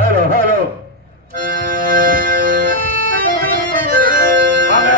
Hello hello வாங்க.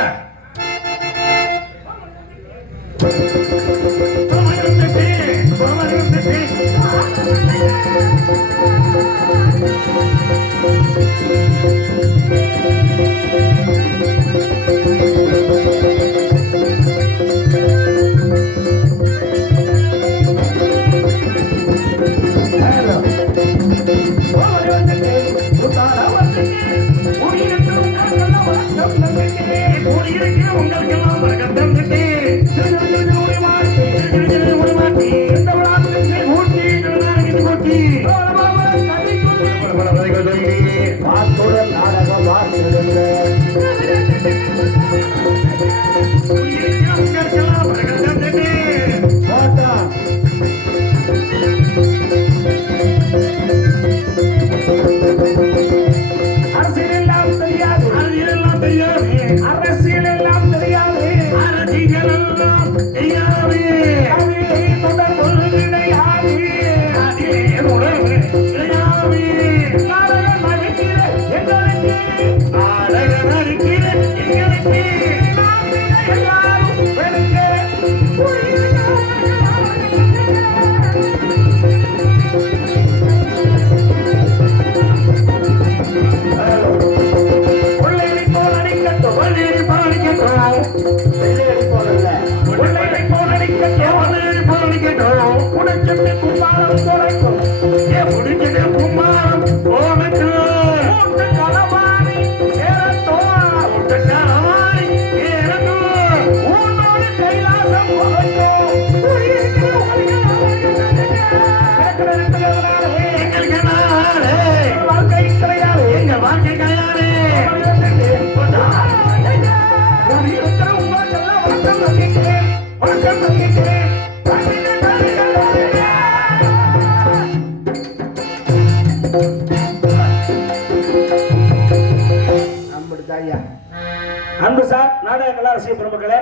அன்பு sir நாடக கலாரசிக பெருமக்களே,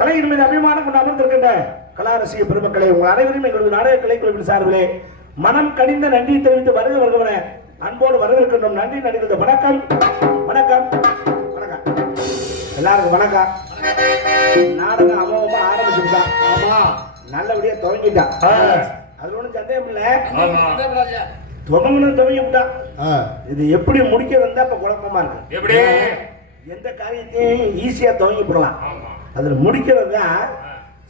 கலையின் மீது அபிமானம் கொண்டு அமர்ந்திருக்கின்ற கலாரசிக பெருமக்களே, உங்கள் அனைவரும் எங்களது நாடக கலைக்குழுவின் சார்பிலே மனம் கனிந்த நன்றி தெரிவித்து வருக வருகவன அன்போடு வரவேற்கின்றோம். நன்றி நடிகர்கள். வணக்கம் வணக்கம் வணக்கம் எல்லாருக்கும் வணக்கம். நாடகம் அமோகமா ஆரம்பிச்சுட்டான். ஆமா, நல்லபடியா துவங்கிட்டான். அதுல ஒன்றும் சந்தேகம் இல்லை. துவங்கணும் துவங்கி விட்டான். இது எப்படி முடிக்கிறது இப்ப குழப்பமா இருக்கு. எப்படி எந்த காரியத்தையும் ஈஸியா துவங்கி போடலாம், அதுல முடிக்கிறது தான்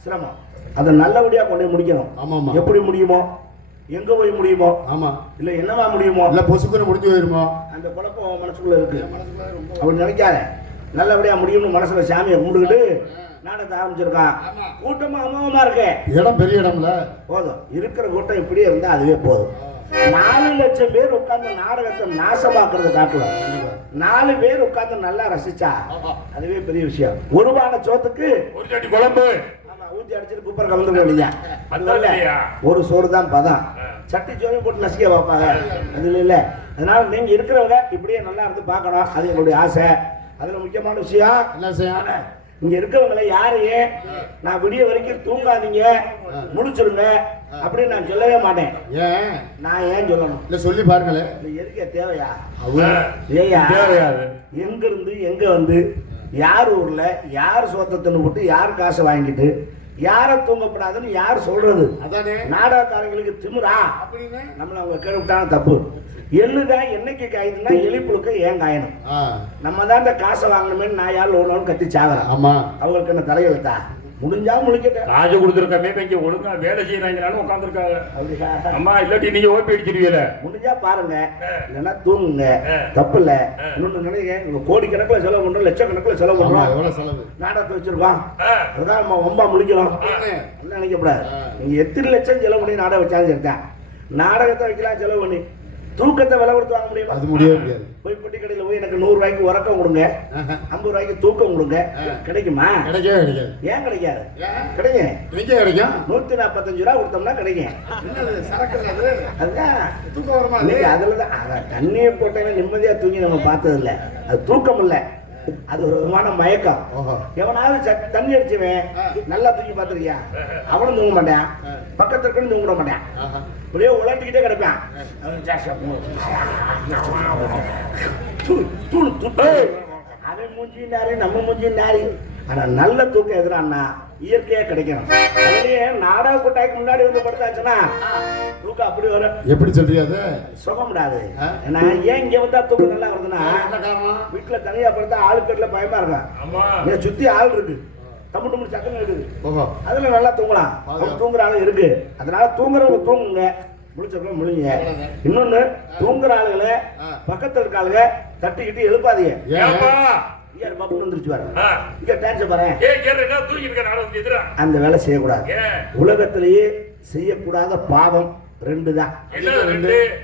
சிரமம். அதை நல்லபடியா கொண்டு போய் முடிக்கணும். ஆமா, எப்படி முடியுமோ, எங்க போய் முடியுமோ, ஆமா, இல்ல என்னவா முடியுமோ, இல்ல பொசுக்குன்னு முடிஞ்சு போயிருமோ, அந்த குழப்பம் மனசுக்குள்ள இருக்கு. அப்படி நினைக்காத, நல்லபடியா முடியும்னு மனசுல சாமியை கும்பிட்டுக்கிட்டு நாடகத்தை ஆரம்பிச்சிருக்கான். கூட்டமா அமோகமா இருக்கு. இடம் பெரிய இடம்ல போதும். இருக்கிற கூட்டம் இப்படியே இருந்தா அதுவே போதும். 4 லட்சம் பேர் உட்கார்ந்து நாடகத்தை நாசமாக்குறது காட்டல, 4 பேர் உட்கார்ந்து நல்லா ரசிச்சா அதுவே பெரிய விஷயம். ஒரு பானை சோத்துக்கு ஒரு சட்டி குழம்பு ஊத்தி அடிச்சுட்டு குப்பர் கலந்துக்க வேண்டியதா. ஒரு சோறு தான் பதம். சட்டி சோறு போட்டு நசிக்க வைப்பாங்க, அது இல்ல. அதனால நீங்க இருக்கிறவங்க இப்படியே நல்லா இருந்து பார்க்கணும், அது எங்களுடைய ஆசை. அதுல முக்கியமான விஷயம் என்ன செய்ய, இங்க இருக்கவங்களை யாரையும் நான் விடிய வரைக்கும் தூங்காதீங்க, முடிச்சிருங்க அப்படின்னு நான் சொல்லவே மாட்டேன். ஏன் நான் ஏன் சொல்லணும்? இல்ல சொல்லி பாருங்களே. எதுக்கே தேவையா? ஏயா எங்க இருந்து எங்க வந்து யார் ஊர்ல யார் சோத்தத்தின்னு போட்டு யார் காசை வாங்கிட்டு யாரை தூங்கப்படாதுன்னு யார் சொல்றது? அதானே நாடகக்காரங்களுக்கு திமுறா அப்படின்னு நம்மள அவங்க கேட்டுட்டாங்க. தப்பு. எள்ளுதான் என்னைக்கு காயுதுன்னா எலிப்புழுக்க ஏன் காயணும்? நம்ம தான் இந்த காசை வாங்கணுமே நான் யார் ஒன்று கத்தி சாகிறேன். ஆமா, அவங்களுக்கு என்ன தலையெழுத்தா? முடிஞ்சா முடிக்கட்ட காசு கொடுத்துருக்கமே இங்க ஒழுங்கா வேலை செய்யறாங்களான்னு உட்காந்துருக்காங்க. அப்படியா? அம்மா, இல்லாட்டி நீங்க ஓப்பி அடிச்சிருவீல. முடிஞ்சா பாருங்க, இல்லைன்னா தூங்குங்க, தப்பு இல்ல. இன்னொன்னு நினைக்கிறேன், கோடிக்கணக்கில் செலவு பண்றோம், லட்சக்கணக்கில் செலவு பண்றோம். எவ்வளவு செலவு நாடகத்தை வச்சிருக்கோம், அதுதான் நம்ம ரொம்ப முடிக்கிறோம். என்ன நினைக்கப்படாது. நீங்க எத்தனை லட்சம் செலவு பண்ணி நாடகம் வச்சாலும் சரிதான், நாடகத்தை வைக்கலாம் செலவு பண்ணி தூக்கத்தை விலை கொடுத்து வாங்க முடியுமா? அது முடியாது. போய் பெட்டி கடையில் போய் எனக்கு 100 ரூபாய்க்கு உறக்கம் கொடுங்க, 50 ரூபாய்க்கு தூக்கம் கொடுங்க, கிடைக்குமா? கிடைக்கவே கிடைக்காது. ஏன் கிடைக்காது? கிடைக்கும். கிடைக்கும். 145 ரூபா கொடுத்தோம்னா கிடைக்கும். அதுதான் தூக்கம் வருமா? அதுலதான் தண்ணியை போட்டேன்னா நிம்மதியா தூங்கி நம்ம பார்த்தது இல்லை. அது தூக்கம் இல்லை, அது ஒரு விதமான மயக்கம். எவனாவது தண்ணி அடிச்சுவேன் நல்லா தூக்கி பார்த்துருக்கியா? அவனும் தூங்க மாட்டான், பக்கத்துல தூங்க மாட்டான், அப்படியே உலட்டிக்கிட்டே கிடப்பான். அவன் மூஞ்சி நாரி நம்ம மூஞ்சி நாரி. ஆனா நல்ல தூக்கம் எதிரான்னா இயற்கையா கிடைக்கணும். அதுலயே நாடக கொட்டாய்க்கு முன்னாடி வந்து படுத்தாச்சுன்னா தூக்கம் அப்படி வரும். எப்படி சொல்றியா அது? சுகம் விடாது. ஏன்னா ஏன் இங்க வந்தா தூக்கம் நல்லா வருதுன்னா வீட்டுல தனியா படுத்தா ஆளு பேர்ல பயமா இருக்கும். சுத்தி ஆள் இருக்கு, தம்பு டம்பு சட்டம் இருக்குது, அதுல நல்லா தூங்கலாம். தூங்குற ஆளு இருக்கு. அதனால தூங்குறவங்க தூங்குங்க, முடிச்சப்ப முழுங்க. இன்னொன்னு தூங்குற ஆளுகளை பக்கத்துல இருக்க ஆளுங்க தட்டிக்கிட்டு எழுப்பாதீங்க. அந்த வேலை செய்யக்கூடாது. உலகத்திலேயே செய்யக்கூடாத பாவம் 2 தான்.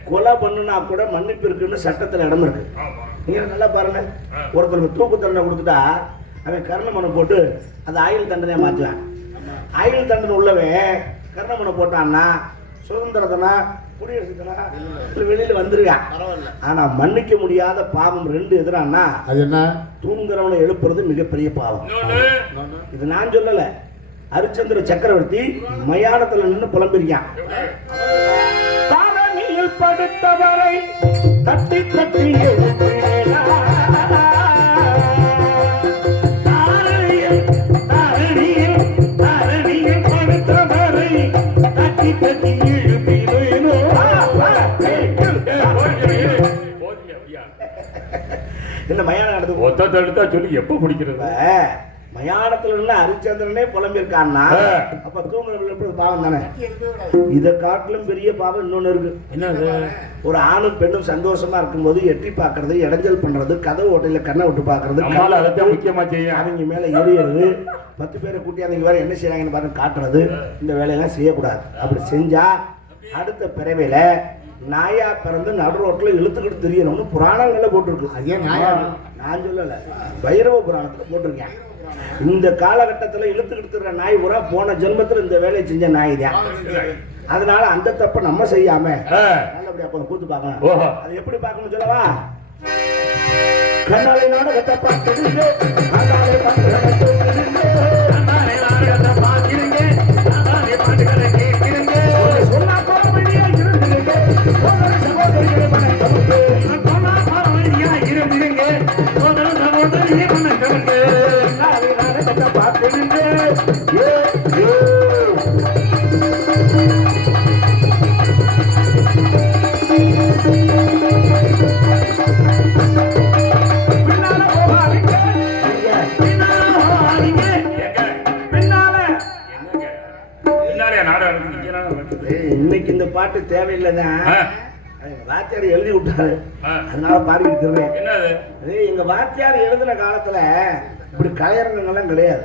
கொலை பண்ணுனா கூட மன்னிப்பு இருக்குன்னு சட்டத்துல இடம் இருக்கு. நீங்க நல்லா பாருங்க, ஒருத்தருக்கு தூக்கு தண்டனை கொடுத்துட்டா அவன் கருணை மனை போட்டு அது ஆயுள் தண்டனையா மாற்றுவான். ஆயுள் தண்டனை உள்ளவன் கருணை மனை போட்டான்னா சுதந்திரத்தனா குடியரசுத்தனா வெளியில வந்துருக்கான். ஆனா மன்னிக்க முடியாத பாவம் 2 எதிரானா அது என்ன? தூங்குறவனை எழுப்புறது மிகப்பெரிய பாவம். இது நான் சொல்லல, ஹரிச்சந்திர சக்கரவர்த்தி மயானத்துல நின்று புலம்பிருக்கான். தாரணியில் படுத்தவரை தட்டி தட்டி இந்த மயானம் நடந்து ஒத்தத்தை எடுத்தா சொல்லி எப்ப பிடிக்கிறது? மயானத்துல உள்ள ஹரிச்சந்திரனே புலம்பிருக்கான்னா அப்ப தூங்குற பாவம் தானே. இதை காட்டிலும் பெரிய பாவம் இன்னொன்னு இருக்கு. என்னது? ஒரு ஆணும் பெண்ணும் சந்தோஷமா இருக்கும்போது எட்டி பாக்குறது, இடைஞ்சல் பண்றது, கதவு ஓட்டையில கண்ணை விட்டு பாக்குறது, முக்கியமா செய்யும். அவங்க மேல எறியறது, 10 பேரை கூட்டி அவங்க வேற என்ன செய்யறாங்கன்னு பாருங்க காட்டுறது, இந்த வேலையெல்லாம் செய்யக்கூடாது. அப்படி செஞ்சா அடுத்த பிறவையில நாயா பிறந்து நடு ரோட்ல இழுத்துக்கிட்டு தெரியணும்னு புராணங்கள்ல போட்டிருக்கு. அதே நாயா நான் சொல்லல, பைரவ புராணத்துல போட்டிருக்கேன். இந்த காலகட்டத்துல இழுத்துக்கிட்டு இருக்கிற நாய் பூரா போன ஜென்மத்துல இந்த வேலையை செஞ்ச நாய் தான். அதனால அந்த தப்ப நம்ம செய்யாம நல்லபடியா கொஞ்சம் கூத்து பார்க்கலாம். அது எப்படி பார்க்கணும் சொல்லவா? கண்ணாலை நாடகத்தை பார்த்துருங்க, சொன்னா கோபடியா இருந்துருங்க, சகோதரிகளை இன்னைக்கு இந்த பாட்டு தேவையில்லைதான். வாத்தியார் எழுதி விட்டாரு, அதனால பாடிக்கிட்டு இருக்கேன். எங்க வாத்தியார் எழுதின காலத்துல இப்படி கலையரங்கெல்லாம் கிடையாது.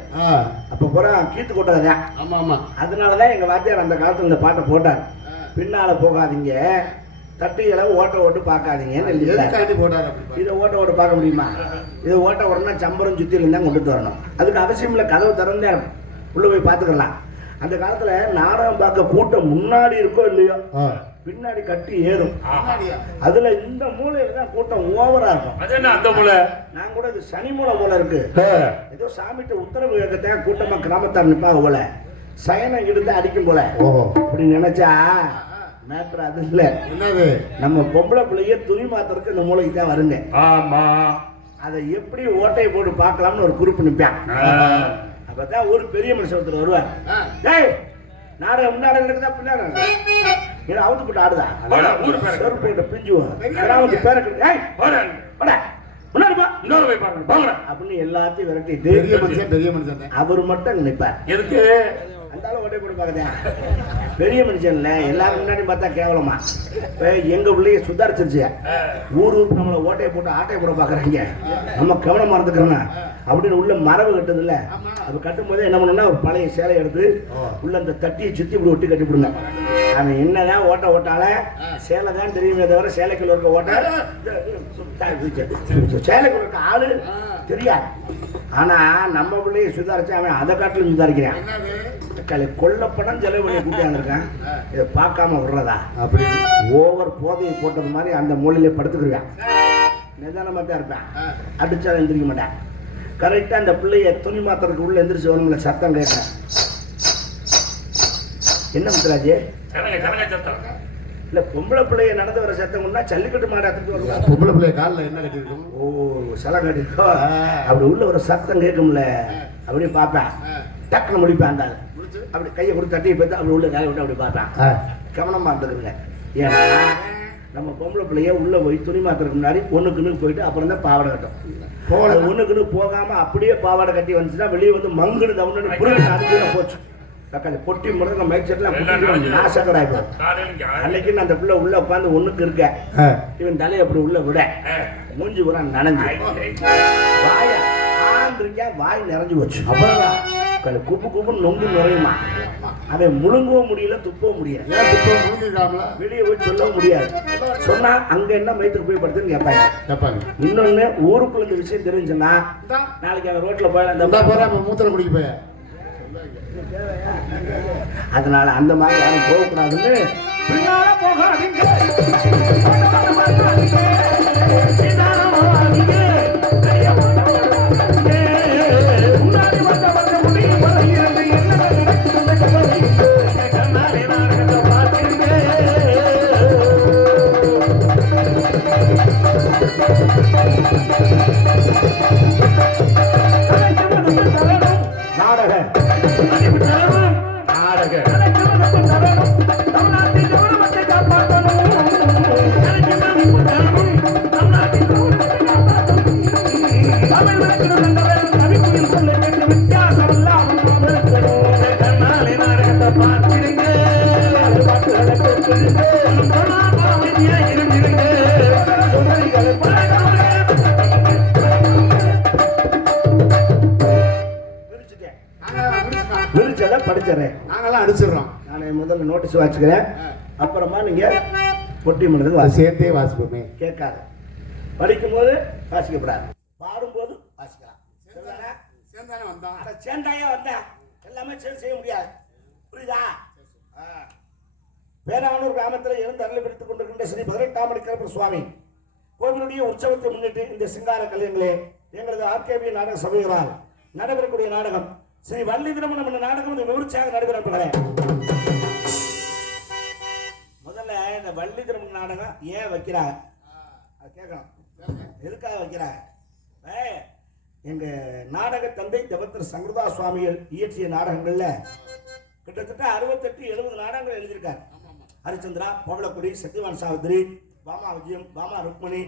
அப்ப பூரா கீத்து கொட்டதான். ஆமா ஆமா. அதனாலதான் எங்க வாத்தியார் அந்த காலத்துல இந்த பாட்டை போட்டார். பின்னால போகாதீங்க, தட்டிகளை ஓட்ட ஓட்டு பார்க்காதீங்கன்னு இதை ஓட்ட ஓட்டு பார்க்க முடியுமா? இதை ஓட்ட ஓடனா சம்பரம் சுத்தியில தான் கொண்டுட்டு வரணும். அதுக்கு அவசியம் இல்லை, கதவு திறந்தே உள்ள போய் பார்த்துக்கலாம். அந்த காலத்துல நாடகம் பார்க்க கூட்டம் முன்னாடி இருக்கோ இல்லையோ பின்னாடி கட்டி ஏறும். அதுல இந்த மூலையில தான் கூட்டம் ஓவரா இருக்கும். அந்த மூலை நான் கூட இது சனி மூலை போல இருக்கு. ஏதோ சாமிட்ட உத்தரவு கேட்கத்தான் கூட்டமா கிராமத்தார் நிப்பாங்க போல, சயனம் எடுத்து அடிக்கும் போல அப்படி நினைச்சா மேட்ரு அது இல்ல. என்னது? நம்ம பொம்பளை பிள்ளைய துணி மாத்திரக்கு இந்த மூளைக்கு தான் வருங்க. ஆமா. அதை எப்படி ஓட்டையை போட்டு பார்க்கலாம்னு ஒரு குறிப்பு நிற்பான். அப்பதான் ஒரு பெரிய மனுஷன் ஒருத்தர் வருவார். நாடகம் முன்னாடி நடக்குதா பின்னாடி அவுத்து போட்டு ஆடுதா செருப்பு போட்டு பிஞ்சுவோம் அப்படின்னு எல்லாத்தையும் விரட்டிட்டு பெரிய மனுஷன் அவர் மட்டும் நினைப்பார். எதுக்கு? அந்த ஓட்டை போட்டு பார்க்கறேன். பெரிய மனுஷன்ல எல்லாரும் முன்னாடி பார்த்தா கேவலமா. எங்க பிள்ளைய சுதாரிச்சிருச்சு. ஊருக்கு நம்மளை ஓட்டையை போட்டு ஆட்டையை போட பாக்குறாங்க, நம்ம கவனமா இருந்துக்கிறோம் அப்படின்னு உள்ள மரபு கட்டுது இல்ல. அது கட்டும் போதே என்ன பண்ணணும்னா ஒரு பழைய சேலை எடுத்து உள்ள அந்த தட்டியை சுத்தி இப்படி ஒட்டி கட்டிவிடுங்க. அவன் என்னதான் ஓட்ட ஓட்டால சேலை தான் தெரியுமே தவிர சேலைக்குள்ள இருக்க ஓட்ட சேலைக்குள்ள இருக்க ஆளு தெரியாது. ஆனா நம்ம பிள்ளைய சுதாரிச்சு அவன் அதை காட்டிலும் சுதாரிக்கிறான். கொல்லப்படம் செலவு பண்ணி கூட்டியாந்துருக்கான், இதை பார்க்காம விடுறதா அப்படி ஓவர் போதையை போட்டது மாதிரி அந்த மூலையில படுத்துக்கிருக்கான். நிதானமா தான் இருப்பேன், அடிச்சாலும் எந்திரிக்க மாட்டேன். கரெக்டா அந்த பிள்ளைய துணி மாத்திரத்துக்கு உள்ள எந்திரிச்சு வரும்ல, சத்தம் கேட்க என்ன முத்துராஜ் இல்ல பொம்பளை பிள்ளைய நடந்து வர சத்தம் கொண்டா ஜல்லிக்கட்டு மாடு எடுத்துட்டு வருவாங்க. பொம்பளை பிள்ளைய காலில் என்ன கட்டியிருக்கும்? ஓ சலம் கட்டிருக்கோ. அப்படி உள்ள ஒரு சத்தம் கேட்கும்ல, அப்படியே பார்ப்பேன். டக்குன்னு முடிப்பேன். அந்த அப்படி கையை கொடுத்து தட்டி பார்த்து அப்படி உள்ள காய விட்டு அப்படி பார்ப்பேன். கவனமா இருந்துக்குங்க. ஏன்னா நம்ம பொம்பளை பிள்ளைய உள்ள போய் துணி மாத்துறதுக்கு முன்னாடி ஒண்ணுக்குன்னு போயிட்டு அப்புறம் தான் பாவாடை கட்டும். ஒண்ணுக்குன்னு போகாம அப்படியே பாவாடை கட்டி வந்துச்சுன்னா வெளியே வந்து மங்குன்னு தவுன்னு புரிஞ்சு அதுக்கு போச்சு. பொட்டி முறை மைச்செட்லாம் நாசக்கடாய்ப்போம். அன்னைக்கு நான் அந்த பிள்ளை உள்ள உட்காந்து ஒண்ணுக்கு இருக்க, இவன் தலையை அப்படி உள்ள விட மூஞ்சி கூட நனைஞ்சு வாய ஆண்டிருக்கா, வாய் நிறைஞ்சு போச்சு. அப்புறம் குப்பு குப்புன்னு நொங்கு நுழையுமா. அவன் முழுங்கவும் முடியல, துப்பவும் முடியல. வெளியே போய் சொல்லவும் முடியாது. சொன்னா அங்க என்ன மயத்துக்கு போய் படுத்துன்னு கேட்பாங்க. இன்னொன்னு ஊருக்குள்ள இந்த விஷயம் தெரிஞ்சுன்னா நாளைக்கு அவன் ரோட்ல போய் மூத்திர குடிக்க போய. அதனால அந்த மாதிரி யாரும் போகக்கூடாதுன்னு போகாதீங்க. நாங்கெல்லாம் அடிச்சிடறோம். நான் முதல்ல நோட்டீஸ் வாசிக்கிறேன், அப்புறமா நீங்க பொட்டி மனதுக்கு சேர்த்தே வாசிப்போமே. கேட்காது. படிக்கும் போது வாசிக்கப்படாது, பாடும்போது வாசிக்கலாம். சேர்ந்தாயா வந்தேன் எல்லாமே சேர்ந்து செய்ய முடியாது. புரியுதா? பேராவூர் கிராமத்தில் இருந்து அருளை பிடித்துக் கொண்டிருக்கின்ற ஸ்ரீ 18ஆம் மணி கருப்பர் சுவாமி கோவிலுடைய உற்சவத்தை முன்னிட்டு இந்த சிங்கார கல்யாணங்களே எங்களது ஆர்கேபி நாடக சபைகளால் நடைபெறக்கூடிய நாடகம் ஸ்ரீ வள்ளி திருமணம் என்ற நாடகம் விமர்சையாக நடைபெறப்படுகிறேன். முதல்ல இந்த வள்ளி திருமண நாடகம் ஏன் வைக்கிறாங்க அது கேட்கணும். எதுக்காக வைக்கிறாங்க? எங்க நாடக தந்தை தேவத்திர சங்கரதா சுவாமிகள் இயற்றிய நாடகங்கள்ல கிட்டத்தட்ட 68-70 நாடகங்கள் எழுதியிருக்காரு. ஹரிச்சந்திரா, பவளக்குடி, சத்யவான் சாவித்ரி, பாமா விஜயம், பாமா ருக்மணி,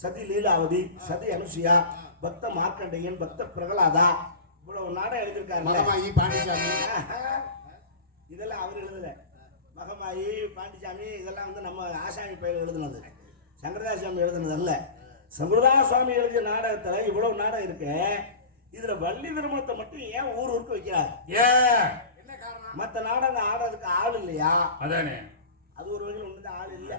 சதி லீலாவதி, சதி அனுசுயா, பக்த மார்க்கண்டையன், பக்த பிரகலாதா, இவ்வளவு நாடகம் எழுதியிருக்காரு. இதெல்லாம் அவர் எழுதல. மகமாயி, பாண்டிசாமி இதெல்லாம் வந்து நம்ம ஆசாமி பயிர் எழுதுனது, சங்கரதாஸ் சுவாமி எழுதுனது அல்ல. சங்கரதாஸ் சுவாமி எழுதிய நாடகத்துல இவ்வளவு நாடகம் இருக்கு. இதுல வள்ளி திருமணத்தை மட்டும் ஏன் ஊர் ஊருக்கு வைக்கிறார்? என்ன காரணம்? மற்ற நாடகம் ஆடுறதுக்கு ஆள் இல்லையா? அதானே, அது ஒரு வகையில் ஒண்ணு ஆள் இல்ல.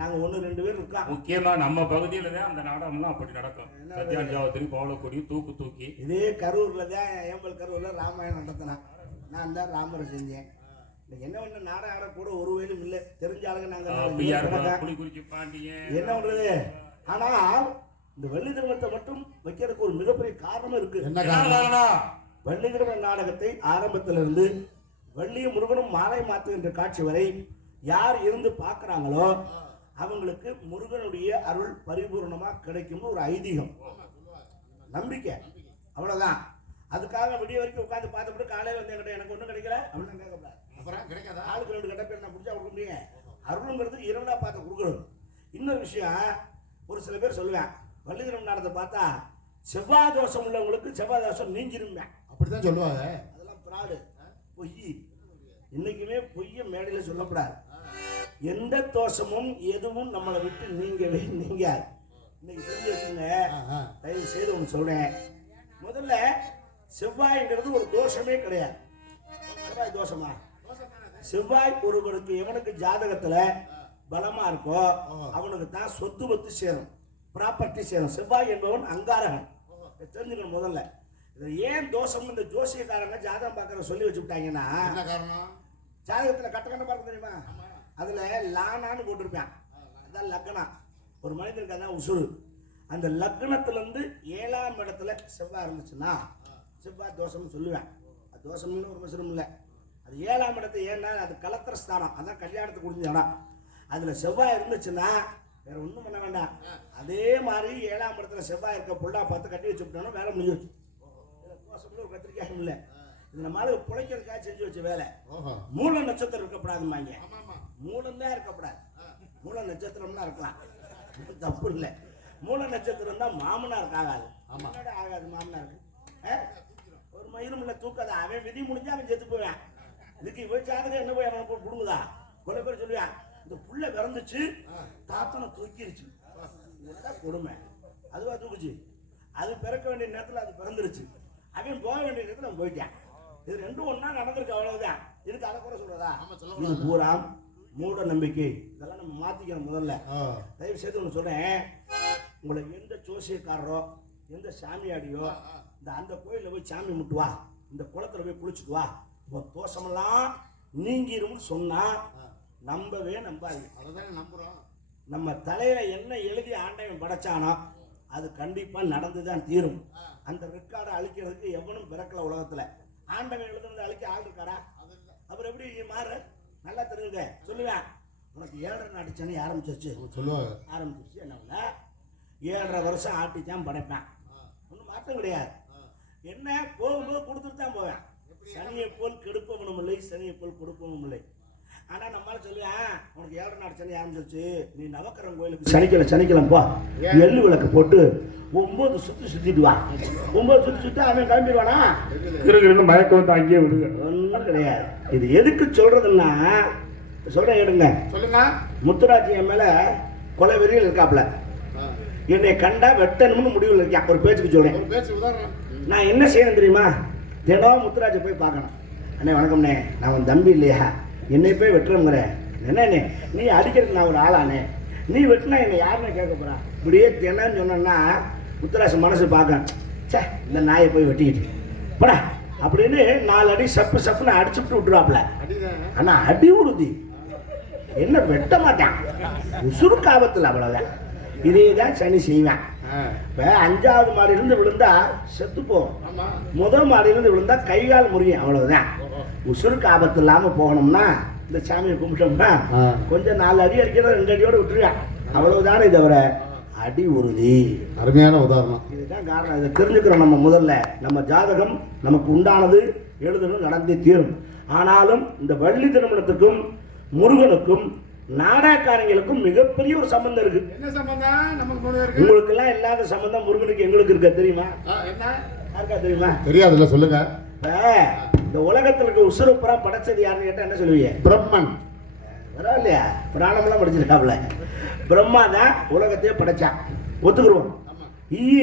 நாங்க 1-2 பேர் இருக்கோம். முக்கியமா நம்ம பகுதியில தான் அந்த நாடகம் எல்லாம் அப்படி நடக்கும். சத்யாஞ்சாவத்திரி, பவளக்குடி, தூக்கி இதே கரூர்ல தான் ஏம்பல் கரூர்ல ராமாயணம் நடத்தினா. நான் தான் ராமரை செஞ்சேன். என்ன பண்ண நாடகம் ஆட கூட ஒரு வேலும் இல்லை. தெரிஞ்ச ஆளுங்க நாங்க என்ன பண்றது? ஆனா இந்த வள்ளி திருமணத்தை மட்டும் வைக்கிறதுக்கு ஒரு மிகப்பெரிய காரணம் இருக்கு. என்ன காரணம்? வள்ளி திருமண நாடகத்தை ஆரம்பத்திலிருந்து வள்ளியும் முருகனும் மாலை மாத்துகின்ற காட்சி வரை யார் இருந்து பார்க்கிறாங்களோ அவங்களுக்கு முருகனுடைய அருள் பரிபூர்ணமா கிடைக்கும் ஒரு ஐதீகம், நம்பிக்கை. அவ்வளவுதான். அதுக்காக விடிய வரைக்கும் உட்காந்து பார்த்துட்டு காலையில் வந்து என்கிட்ட எனக்கு ஒன்றும் கிடைக்கல அப்படின்னு கேட்கக்கூடாது. அப்புறம் கிடைக்காத ஆளுக்கு 2 கட்ட பேர் நான் முடிச்சா கொடுக்க முடியும். அருளுங்கிறது இரவனா பார்த்து கொடுக்கறது. இன்னொரு விஷயம், ஒரு சில பேர் சொல்லுவேன் வள்ளி திருமண நாடகத்தை பார்த்தா செவ்வாய் தோஷம் உள்ளவங்களுக்கு செவ்வாய் தோஷம் நீங்கிருமே. அப்படித்தான் சொல்லுவாங்க. அதெல்லாம் பிராடு, பொய். இன்னைக்குமே பொய்ய மேடையில் சொல்லக்கூடாது. எந்த தோஷமும் எதுவும் நம்மளை விட்டு நீங்கவே நீங்காது. இன்னைக்கு தெரிஞ்சு வச்சுங்க. தயவு செய்து ஒன்று சொல்றேன். முதல்ல செவ்வாய்ங்கிறது ஒரு தோஷமே கிடையாது. செவ்வாய் தோஷமா? செவ்வாய் ஒருவருக்கு எவனுக்கு ஜாதகத்துல பலமா இருக்கோ அவனுக்கு தான் சொத்து பத்து சேரும், ப்ராப்பர்ட்டி சேரும். செவ்வாய் என்பவன் அங்காரகன், தெரிஞ்சுக்கணும். முதல்ல இது ஏன் தோஷம் இந்த ஜோசியக்காரங்க ஜாதகம் பார்க்கற சொல்லி வச்சுட்டாங்கன்னா, ஜாதகத்துல கட்டக்கண்ட பார்க்க தெரியுமா? அதுல லானான்னு போட்டிருப்பேன், அதான் லக்னம். ஒரு மனிதனுக்கு அதான் உசுறு. அந்த லக்னத்துல இருந்து 7ஆம் இடத்துல செவ்வாய் இருந்துச்சுன்னா செவ்வாய் தோஷம்னு சொல்லுவேன். அது தோஷம்னு ஒரு மசனம் இல்லை, அது அது 7ஆம் இடத்தை ஏன்னா அது கலத்திர ஸ்தானம், அதான் கல்யாணத்துக்கு முடிஞ்ச இடம். அதில் செவ்வாய் இருந்துச்சுன்னா வேற ஒன்றும் பண்ண வேண்டாம். அதே மாதிரி 7ஆம் இடத்துல செவ்வாய் இருக்க புள்ளா பார்த்து கட்டி வச்சுட்டோம்னா வேலை முடிஞ்சு வச்சு. ஒரு கத்திரிக்காயும் இல்லை, இது நம்மளால பிழைக்கிறதுக்காக செஞ்சு வச்ச வேலை. மூல நட்சத்திரம் இருக்கக்கூடாதுமாங்க, மூலம் தான் இருக்கக்கூடாது. மூல நட்சத்திரம்னா இருக்கலாம், தப்பு இல்லை. மூல நட்சத்திரம் தான் மாமனாருக்கு ஆகாது. ஆகாது மாமனாருக்கு. ஒரு மயிரும் இல்லை தூக்காத, அவன் விதி முடிஞ்சா அவன் செத்து போவான். இதுக்கு இவன் ஜாதகம் என்ன போய் அவனை போய் கொடுங்குதா? கொலை பேர் சொல்லுவான், இந்த புள்ள பிறந்துச்சு தாத்தனை தூக்கிருச்சு, இதுதான் கொடுமை. அதுவா தூக்குச்சு, அது பிறக்க வேண்டிய நேரத்தில் அது பிறந்துருச்சு, அவன் போக வேண்டிய நேரத்தில் அவன் போயிட்டான். இது ரெண்டும் ஒன்னா நடந்திருக்கு, அவ்வளவுதான். இதுக்கு அதை கூட சொல்றதா? இது பூரா மூட நம்பிக்கை. இதெல்லாம் நம்ம மாத்திக்கணும். முதல்ல தயவு செய்து ஒன்று சொல்றேன், உங்களை எந்த ஜோசியக்காரரோ எந்த சாமியாடியோ இந்த அந்த கோயிலில் போய் சாமி முட்டுவா, இந்த குளத்துல போய் குளிச்சுட்டு வா, உன் தோஷமெல்லாம் நீங்கிரும்னு சொன்னா நம்பவே நம்பாது. அதான் நம்புறோம். நம்ம தலையில என்ன எழுதி ஆண்டவன் படைச்சானோ அது கண்டிப்பா நடந்துதான் தீரும். அந்த ரெக்கார்டை அழிக்கிறதுக்கு எவனும் பிறக்கல உலகத்துல. ஆண்டவன் எழுதுனது அழிக்க ஆள் இருக்காரா? அப்புறம் எப்படி மாறு? நல்லா தெரிஞ்சுங்க. சொல்லுவேன், உனக்கு 7.5 நாட்டு ஆரம்பிச்சிருச்சு சொல்லுவாங்க. ஆரம்பிச்சிருச்சு என்ன 7.5 வருஷம் ஆட்டித்தான் படைப்பேன், ஒன்றும் மாற்றம் கிடையாது. என்ன போகும்போது கொடுத்துட்டு தான் போவேன். சனியை போல் கெடுப்பவனும் இல்லை, சனியை போல் கொடுப்பவனும் இல்லை. ஆனா நம்மளால சொல்லுவேன், உனக்கு 7.5 நாட்டு சனி ஆரம்பிச்சிருச்சு, நீ நவக்கரம் கோயிலுக்கு சனிக்கிழமை போ, எள்ளு விளக்கு போட்டு 9 சுத்தி சுத்திட்டு வா. 9 சுத்தி அவன் கிளம்பிடுவானா? மயக்கம் வந்து அங்கேயே விடுங்க. ஒன்றும் கிடையாது. இது எதுக்கு சொல்றதுன்னா சொல்றேன் எடுங்க. சொல்லுங்க. முத்துராஜ் என் மேல கொலை வெறியில் இருக்காப்ல, என்னை கண்டா வெட்டணும்னு முடிவில் இருக்கேன். ஒரு பேச்சுக்கு சொல்றேன். நான் என்ன செய்யணும் தெரியுமா? தினம் முத்துராஜை போய் பார்க்கணும். அண்ணே வணக்கம்ண்ணே, நான் உன் தம்பி இல்லையா, என்னை போய் வெட்டுறோங்கிற என்ன நீ அடிக்கிறதுக்கு நான் ஒரு ஆளானே, நீ வெட்டினா என்னை யாருன்னு கேட்க போறா? இப்படியே தினம்னு சொன்னா முத்துராஜ் மனசு பார்க்க, சே இந்த நாயை போய் வெட்டிக்கிட்டு போடா அப்படின்னு 4 அடி சப்பு சப்புன்னு அடிச்சுட்டு விட்டுருவாப்ல. ஆனா அடி உறுதி என்ன வெட்ட மாட்டான், உசுருக்கு ஆபத்தில். அவ்வளவுதான். இதே தான் சனி செய்வேன். இப்போ 5ஆவது மாடியிலிருந்து விழுந்தா செத்து போகும், முதல் மாடியிலிருந்து விழுந்தா கைகால் முறியும். அவ்வளவுதான். உசுருக்கு ஆபத்து இல்லாமல் போகணும்னா இந்த சாமியை கும்பிட்டோம்னா கொஞ்சம் 4 அடி அடிக்கிறத 2 அடியோடு விட்டுருவேன். அவ்வளவுதானே தவிர அடி உறுதி. அருமையான உதாரணம். இதுதான் காரணம். இதை தெரிஞ்சுக்கிறோம். நம்ம முதல்ல நம்ம ஜாதகம் நமக்கு உண்டானது எழுதணும், நடந்தே தீரும். ஆனாலும் இந்த வள்ளி திருமணத்துக்கும் முருகனுக்கும் நாடகக்காரங்களுக்கும் மிகப்பெரிய ஒரு சம்பந்தம் இருக்கு. என்ன சம்பந்தம்? நமக்கு இருக்கு. உங்களுக்கு எல்லாம் இல்லாத சம்பந்தம் முருகனுக்கு எங்களுக்கு இருக்க தெரியுமா? என்ன யாருக்கா தெரியுமா? தெரியாதுல்ல, சொல்லுங்க. இந்த உலகத்துல இருக்க உசுரப்புறம் படைச்சது யாருன்னு கேட்டா என்ன சொல்லுவீங்க? பிரம்மன். பரவாயில்லையா? புராணமெல்லாம் படிச்சிருக்காப்ல. பிரம்மா தான் உலகத்தையே படைச்சான், ஒத்துக்குருவோம்.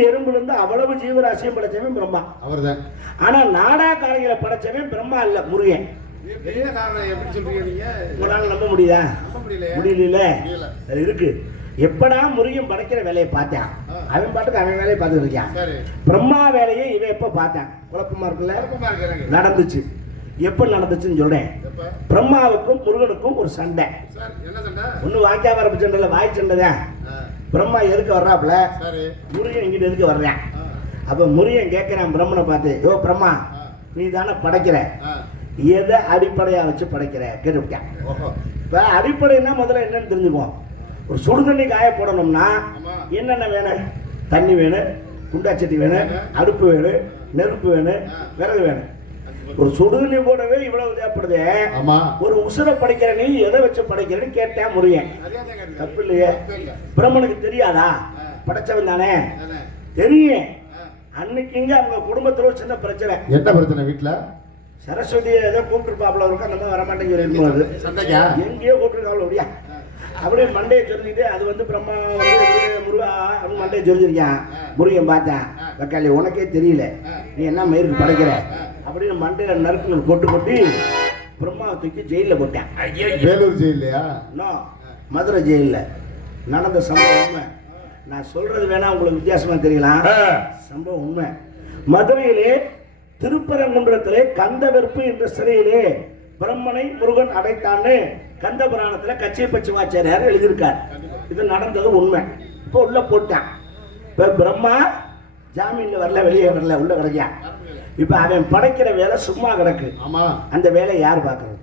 எறும்புல இருந்து அவ்வளவு ஜீவராசியும் படைச்சவன் பிரம்மா, அவர்தான். ஆனா நாடகக்காரங்களை படைச்சவன் பிரம்மா இல்ல, முருகன். உங்களால நம்ப முடியுதா? முடியல. இருக்கு. எப்படா முருகன் படைக்கிற வேலையை பார்த்தேன், அவன் பாட்டுக்கு அவன் வேலையை பார்த்துட்டு இருக்கான். பிரம்மா வேலையை இவன் எப்ப பார்த்தான்? குழப்பமா இருக்குல்ல? நடந்துச்சு. எப்ப நடந்துச்சுன்னு சொல்றேன். பிரம்மாவுக்கும் முருகனுக்கும் ஒரு சண்டை. ஒண்ணு வாய்க்கா வரப்பு சண்டை, வாய் சண்டை தான். பிரம்மா எதுக்கு வர்றாப்புல, முருகன் இங்கிட்ட எதுக்கு வர்றான். அப்ப முருகன் கேட்கிறான் பிரம்மனை பார்த்து, யோ பிரம்மா, நீ தானே படைக்கிற, எதை அடிப்படையா வச்சு படைக்கிற கேட்டுவிட்டேன். இப்ப அடிப்படைன்னா முதல்ல என்னன்னு தெரிஞ்சுக்குவோம். ஒரு சுடுதண்ணி காய போடணும்னா என்னென்ன வேணும்? தண்ணி வேணும், குண்டாச்சட்டி வேணும், அடுப்பு வேணும், நெருப்பு வேணும், விறகு வேணும். ஒரு சுடுதண்ணி போடவே இவ்வளவு தேவைப்படுது. ஒரு உசுரை படைக்கிற நீ எதை வச்சு படைக்கிறேன்னு கேட்டேன் முருகன். தப்பு இல்லையே? பிரம்மனுக்கு தெரியாதா? படைச்சவன் தானே, தெரியும். அன்னைக்கு இங்க அவங்க குடும்பத்துல ஒரு சின்ன பிரச்சனை. என்ன பிரச்சனை? வீட்டுல சரஸ்வதி ஏதோ கூப்பிட்டுருப்பாப்ல இருக்கும், அந்த மாதிரி வரமாட்டேங்குது. எங்கேயோ கூப்பிட்டுருக்காப்ல அப்படியா? அப்படியே மண்டையை சொல்லிட்டு அது வந்து பிரம்மா முருகா அப்படின்னு மண்டையை சொல்லியிருக்கான். முருகன் பார்த்தேன், தக்காளி உனக்கே தெரியல நீ என்ன மயிருக்கு படைக்கிற அப்படின்னு மண்டையில நறுக்குகள் கொட்டு கொட்டி பிரம்மாவை தூக்கி ஜெயிலில் போட்டேன். வேலூர் ஜெயிலையா? மதுரை ஜெயிலில் நடந்த சம்பவம் உண்மை. நான் சொல்றது வேணா உங்களுக்கு வித்தியாசமா தெரியலாம், சம்பவம் உண்மை. மதுரையிலே திருப்பரங்குன்றத்திலே கந்தவெற்பு என்ற சிறையிலே பிரம்மனை முருகன் அடைத்தான்னு கந்த புராணத்துல கச்சியப்பச்சி வாச்சாரியார் எழுதியிருக்கார். இது நடந்தது உண்மை. இப்போ உள்ள போட்டான். இப்ப பிரம்மா ஜாமீன்ல வரல, வெளியே வரல, உள்ள கிடைக்கான். இப்ப அவன் படைக்கிற வேலை சும்மா கிடக்கு. ஆமா. அந்த வேலையை யார் பார்க்கறது?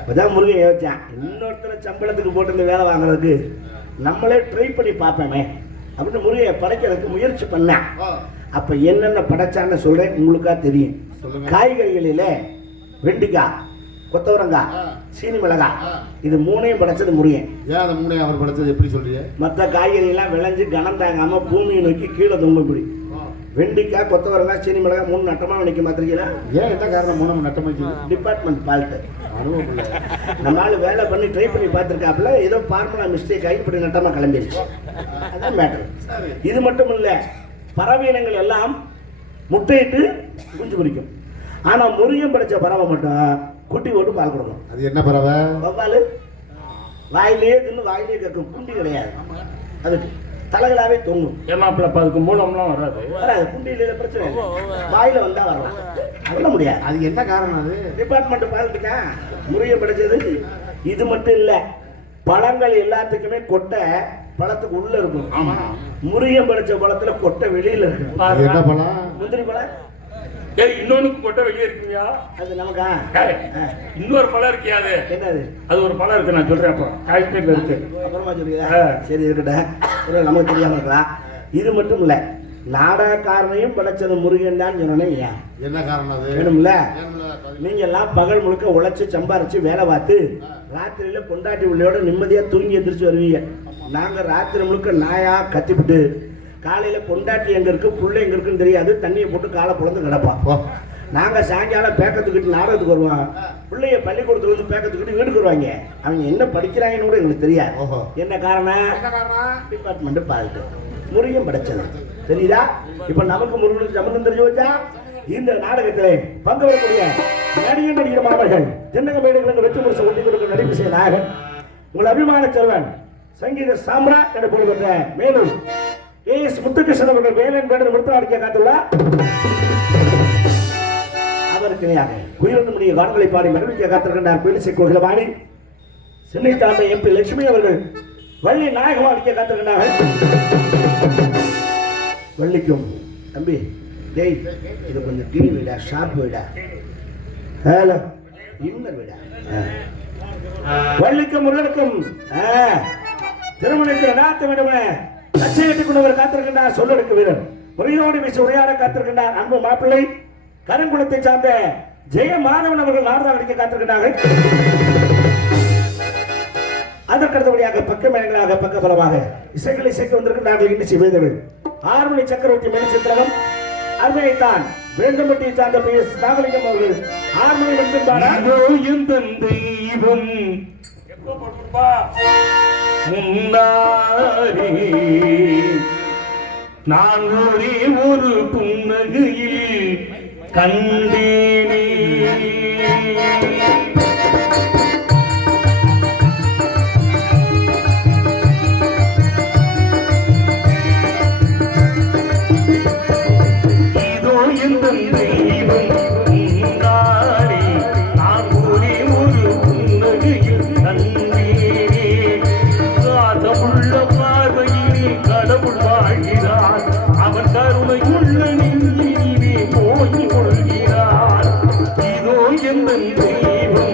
இப்பதான் முருகன் யோசிச்சான், இன்னொருத்தர சம்பளத்துக்கு போட்டு இந்த வேலை வாங்குறதுக்கு நம்மளே ட்ரை பண்ணி பார்ப்போமே அப்படின்னு முருகன் படைக்கிறதுக்கு முயற்சி பண்ணேன். அப்ப என்னென்ன படைச்சான்னு சொல்றேன், உங்களுக்கா தெரியும். காய்கறிகளில வெண்டிக்காய், கொத்தவரங்காய், சீனி மிளகாய், இது மூணையும் படைச்சது முருகன். ஏன் அந்த மூணையும் அவர் படைச்சது எப்படி சொல்றீங்க? மற்ற காய்கறி எல்லாம் விளைஞ்சு கனம் தாங்காம பூமியை நோக்கி கீழே தொங்க இப்படி. வெண்டிக்காய், கொத்தவரங்காய், சீனி மிளகாய் மூணு நட்டமா நினைக்க மாத்திருக்கீங்களா? ஏன் என்ன காரணம் மூணு நட்டமா? Department fault. அனுபவம் இல்லை. நம்மளால வேலை பண்ணி ட்ரை பண்ணி பார்த்துருக்காப்புல, ஏதோ ஃபார்முலா மிஸ்டேக் ஆகி இப்படி நட்டமா கிளம்பிடுச்சு. அதான் மேட்டர். இது மட்டும் இல்ல, பறவையினங்கள் எல்லாம் முட்டையிட்டு குஞ்சு பிடிக்கும். ஆனா முருகன் படைச்ச பறவை மட்டும் குட்டி போட்டு பால் கொடுக்கும். அது என்ன பறவை? வவ்வாலு. வாயிலேயே தின்னு வாயிலேயே கேட்கும், குண்டி கிடையாது. அதுக்கு தலைகளாவே தொங்கும். ஏமாப்பிள்ளப்பா அதுக்கு மூலம்லாம் வராது. வராது, குண்டியில பிரச்சனை இல்லை. வாயில வந்தா வரலாம், சொல்ல முடியாது. அது என்ன காரணம்? அது டிபார்ட்மெண்ட் பால்ட்டுக்கா முருகன் படைச்சது. இது மட்டும் இல்ல, பழங்கள் எல்லாத்துக்குமே கொட்டை பழத்துக்கு உள்ள இருக்கும். ஆமா. முருகன் படைச்ச பழத்துல கொட்டை வெளியில இருக்கும். அது என்ன பழம்? முந்திரி பழம். ஏய், இன்னொன்னுக்கு கொட்டை வெளியே இருக்குங்கயா. அது நமக்கா? ஏய், இன்னொரு பழம் இருக்கியா? அது என்னது? அது ஒரு பழம் இருக்கு, நான் சொல்றேன். அப்புறம் காஷ்மீர்ல இருக்கு. அப்புறமா சொல்லுங்க. சரி இருக்கட்டும், நமக்கு தெரியாம இருக்கலாம். இது மட்டும் இல்ல, நாடகக்காரனையும் படைச்சது முருகன் தான் சொன்னேன். ஏன் என்ன காரணம்? அது வேணும்ல. நீங்க எல்லாம் பகல் முழுக்க உழைச்சு சம்பாரிச்சு வேலை பார்த்து ராத்திரியில பொண்டாட்டி உள்ளோட நிம்மதியா தூங்கி எந்திரிச்சு வருவீங்க. நாங்க ராத்திரி முழுக்க நாயா கத்திவிட்டு காலையில பொண்டாட்டி எங்க இருக்கு, புள்ள எங்க இருக்குன்னு தெரியாது, தண்ணியை போட்டு காலை புலந்து கிடப்பான். நாங்க சாயங்காலம் பேக்கத்துக்கிட்டு நாடகத்துக்கு வருவோம். பிள்ளைய பள்ளிக்கூடத்துல இருந்து பேக்கத்துக்கிட்டு வீட்டுக்கு வருவாங்க. அவங்க என்ன படிக்கிறாங்கன்னு கூட எங்களுக்கு தெரியாது. என்ன காரணம்? Department fault. முருகன் படைச்சது தெரியுதா? இப்ப நமக்கு முருகனுக்கு சம்பந்தம் தெரிஞ்சு வச்சா இந்த நாடகத்திலே பங்கு வரக்கூடிய நடிகர் நடிகர் மாணவர்கள் தென்னக மேடைகளுக்கு வெற்றி முரசு ஒட்டி கொடுக்கும் நடிப்பு செய்ய நாயகன் உங்கள் அபிமான செல்வன் சங்கீத சாம்ராட் என புகழ் பெற்ற மேலும் ஏஎஸ் முத்துகிருஷ்ணன் அவர்கள் வேலன் வேடன் விருத்தாடிக்க காத்துள்ளார். அவருக்கு இணையாக குயிலிருந்து முடிய கான்களை பாடி மகிழ்ச்சியாக காத்திருக்கின்றார் குயிலிசை கோகிலவாணி. சென்னை தாண்ட எம்பி லட்சுமி அவர்கள் வள்ளி நாயகமா அடிக்க காத்திருக்கின்றார்கள். வள்ளிக்கும் தம்பி, டேய் இது கொஞ்சம் டீ வீடா, ஷாப் வீடா, ஹலோ இன்னர் வீடா? வள்ளிக்கும் முருகனுக்கும் திருமணத்தில் நாத்த விடுமே லட்சை கட்டி கொண்டவர் காத்திருக்கின்றார். சொல்லெடுக்க வீரர் முறையோடு பேசி உரையாட காத்திருக்கின்றார். அன்பு மாப்பிள்ளை கருங்குளத்தை சார்ந்த ஜெயமாதவன் அவர்கள் நாடகம் அடிக்க காத்திருக்கிறார்கள். அதற்கடுத்தபடியாக பக்க மேளங்களாக பக்க பலமாக இசைகளை இசைக்க வந்திருக்கிறார்கள். இன்னிசை வேந்தர்கள் ஆறுமணி சக்கரவர்த்தி மேலிசித்திரகம் அருமையைத்தான் வேந்தம்பட்டியை சார்ந்த PS நாகலிங்கம் அவர்கள் ஆறுமணி மட்டும் தெய்வம் முன்னாரே நான் ஒரே ஒரு புன்னகையில் கண்டேனே. இதோ எந்த தெய்வம் முன்னாரே நான் ஒரே ஒரு புன்னகையில் கண்டேனே. காதமுள்ள பார்வையிலே கடவுள் வாழ்கிறார், அவன் கருணை உள்ள நெஞ்சிலே போய் கொள்கிறார். இதோ எந்த தெய்வம்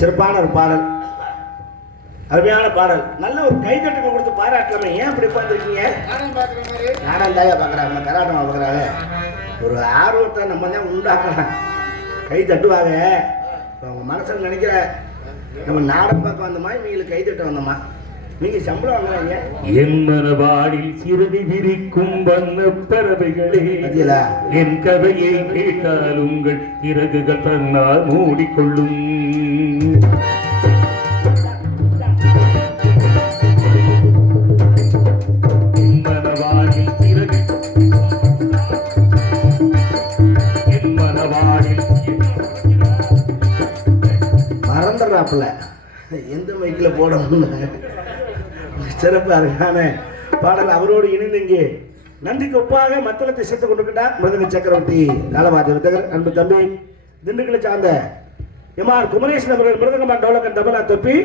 சிறப்பான ஒரு பாடல், அருமையான பாடல். நல்ல ஒரு கைதட்டுகள் கொடுத்து பாராட்டலாமே. ஏன் அப்படி உட்காந்துருக்கீங்க? நானும் தாயா பார்க்குறாங்க, கராட்டமாக பார்க்குறாங்க. ஒரு ஆர்வத்தை நம்ம தான் உண்டாக்கலாம். கை தட்டுவாங்க. இப்போ அவங்க மனசில் நினைக்கிற நம்ம நாடம் பார்க்க வந்தோமா, இவங்களுக்கு கை தட்ட வந்தோமா? நீங்கள் சம்பளம் வாங்குறாங்க. என் மனவாடில் சிறுதி விரிக்கும் வண்ண பறவைகளே, என் கதையை கேட்டால் உங்கள் இறகுகள் தன்னால் மூடிக்கொள்ளும். மறந்துடுறாப்புல எந்த மைக்கில் போடணும்னு. சிறப்பு அருமையான பாடல். அவரோடு இணைந்தீங்க நன்றிக்கு ஒப்பாக மத்தளத்தை சேர்த்து கொண்டிருக்கிறார் மிருதங்க சக்கரவர்த்தி காலவாதி வித்தகர் அன்பு தம்பி திண்டுக்கலை சார்ந்த எம்ஆர் குமரேசன் அவர்கள் மிருதங்கமா டோலக்கன் தபலா தொப்பி.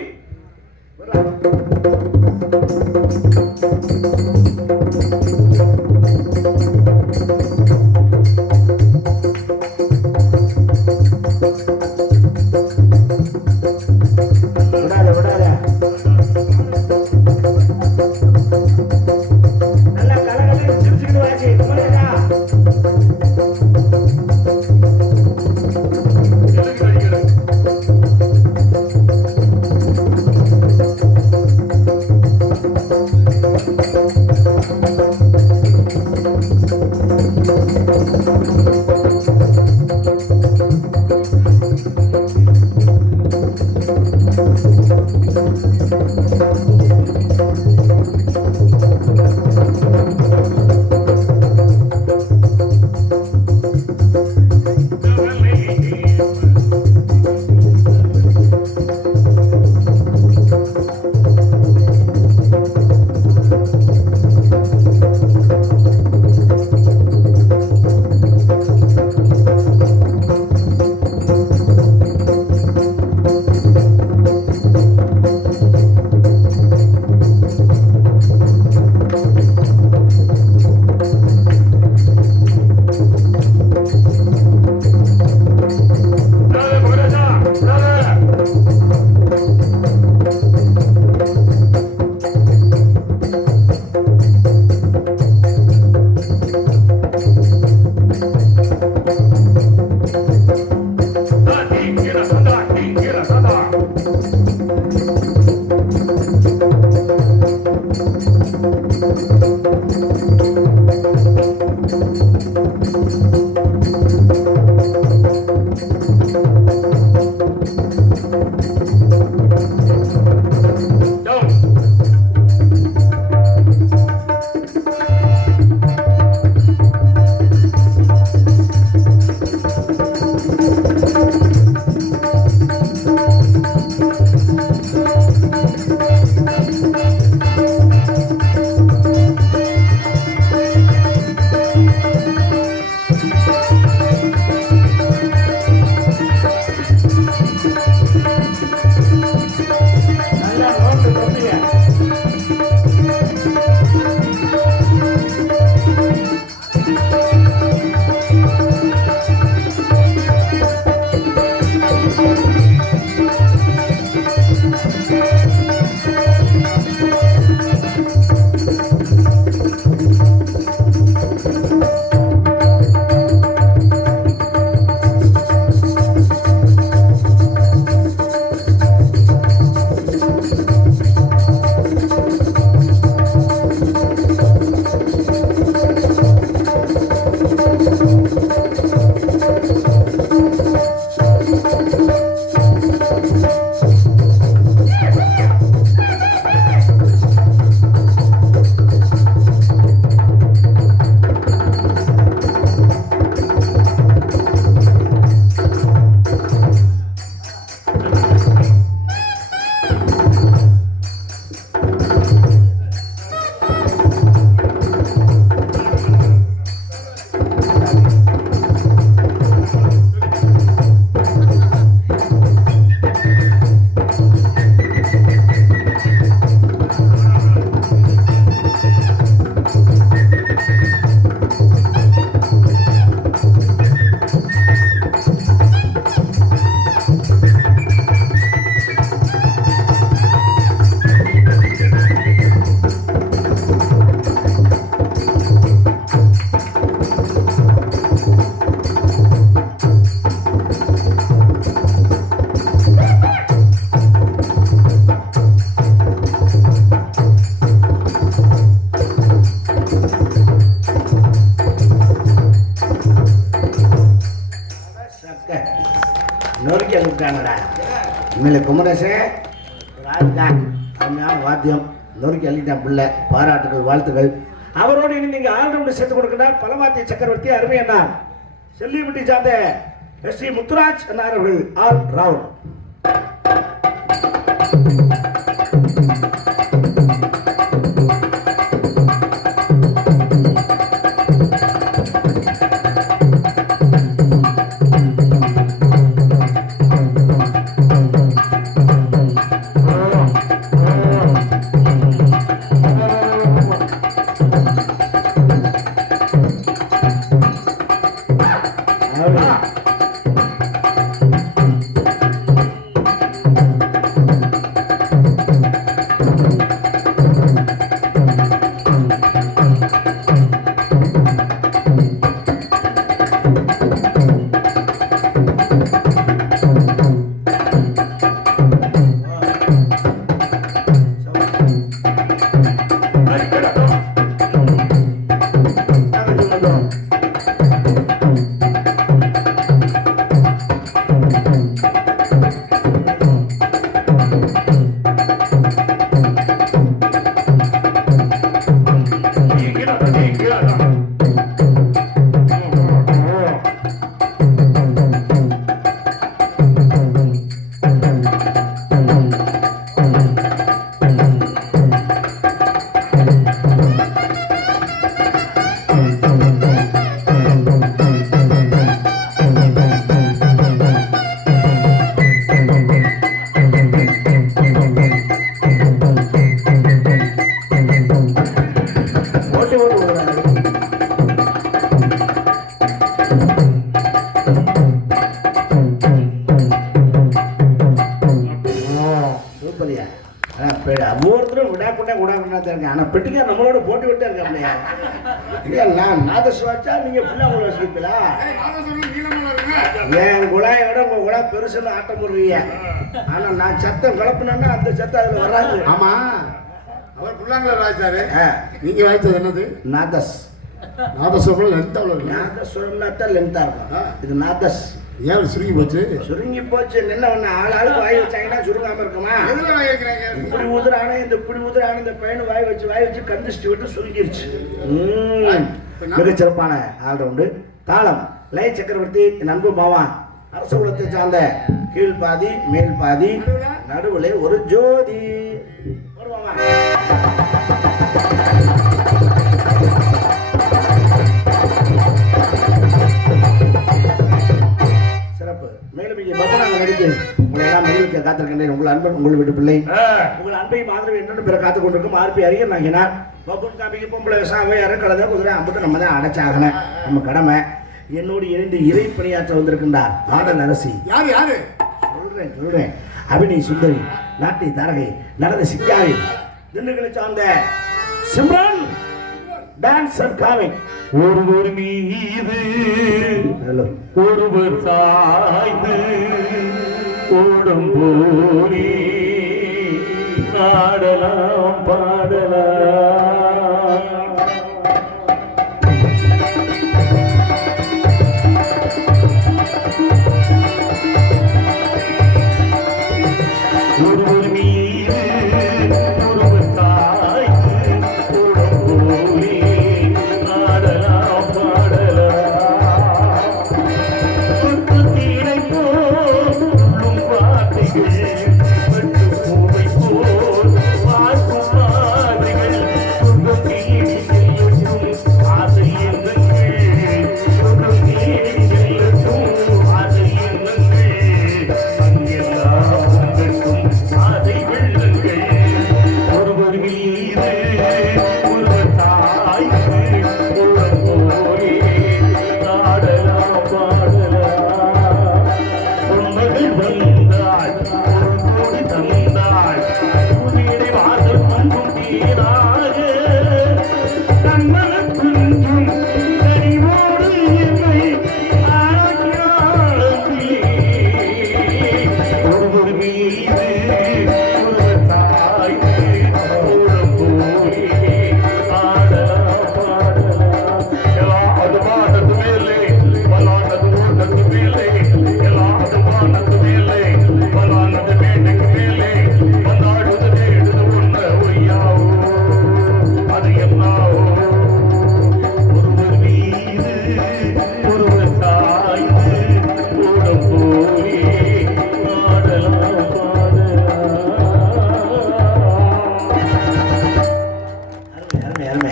வச்சாங்கடா. உண்மையில குமரேசே ராஜ்தான் அருமையான வாத்தியம் நொறுக்கி அள்ளிட்டான் பிள்ளை. பாராட்டுகள், வாழ்த்துக்கள். அவரோடு இனி நீங்க ஆல்ரவுண்டர் சேர்த்து கொடுக்கிறார் பலவாத்திய சக்கரவர்த்தி அருமை அண்ணா செல்லிப்பட்டி சார்ந்த எஸ்டி முத்துராஜ் அண்ணார் அவர்கள் ஆல் ரவுண்ட். ஒவ்வொருத்தரும் விடாக்குண்டா விடாக்குண்டா தான் இருக்கு. ஆனால் பெட்டிக்கார் நம்மளோட போட்டு விட்டே இருக்காப்லையா இல்லையா? நான் நாதஸ் வச்சா நீங்கள் ஃபுல்லாக உங்களை வச்சுருப்பீங்களா? என் குழாயோட உங்கள் குழா பெருசுன்னு ஆட்டம் போடுவீங்க. ஆனால் நான் சத்தம் கலப்புனேன்னா அந்த சத்தம் அதில் வராது. ஆமா, அவர் புல்லாங்கள வாய்ச்சாரு. நீங்க வாய்ச்சது என்னது? நாதஸ். நாதஸ்வரம் லென்த் அவ்வளோ இருக்கு. நாதஸ்வரம்னா தான் லென்த்தாக இருக்கும். இது நாதஸ். ஏன் சுருங்கி போச்சு? சுருங்கி போச்சு. என்ன ஒன்று ஆளுக்கு வாய் வச்சாங்கன்னா சுருங்காம இருக்குமா? இப்படி ஊதுறானே இப்படி ஊதுறானே இந்த பையனு வாய் வச்சு கந்திஷ்டி விட்டு சுருங்கிருச்சு. மிகச்சிறப்பான ஆல்ரவுண்டு. தாளம் லய சக்கரவர்த்தி நண்பு பாவான் அரச குலத்தை சார்ந்த கீழ் பாதி மேல் பாதி நடுவில் ஒரு ஜோதி. சிறப்பு. மேலும் இங்கே பக்தனாக நடித்து உங்களை எல்லாம் மகிழ்ச்சியை காத்திருக்கின்றேன். உங்கள் அன்பன் உங்கள் வீட்டு பிள்ளை உங்கள் அன்பையும் ஆதரவு என்னென்னு பிற காத்துக் கொண்டிருக்கும் ஆர்பி அறிய நாங்கினார் பப்புன் காப்பிக்கு பொம்பளை விசாவை இறக்கலதை குதிரை அம்பிட்டு நம்ம தான் அடைச்சாகணும். நம்ம கடமை. என்னோடு இணைந்து இறை பணியாற்ற வந்திருக்கின்றார் ஆடல் அரசி. யாரு யாரு? சொல்றேன். அபிநய் சுந்தரி, நாட்டிய தாரகை, நடன சிக்காரி, திண்டுக்கலை சார்ந்த சிம்ரன் டான்சர் காமிங். ஒருவர் மீது ஒருவர் சாய்ந்து ஓடும் போரே ஆடலாம் பாடலாம். ஒருவர் மீது ஒருவர் சாய்ந்து ஓடும் போரே ஆடலாம் பாடலாம். கொட்டு தீரை போலும் வார்த்தைகள், வெட்டு பூவை போல் பார்க்கும் பார்வைகள்,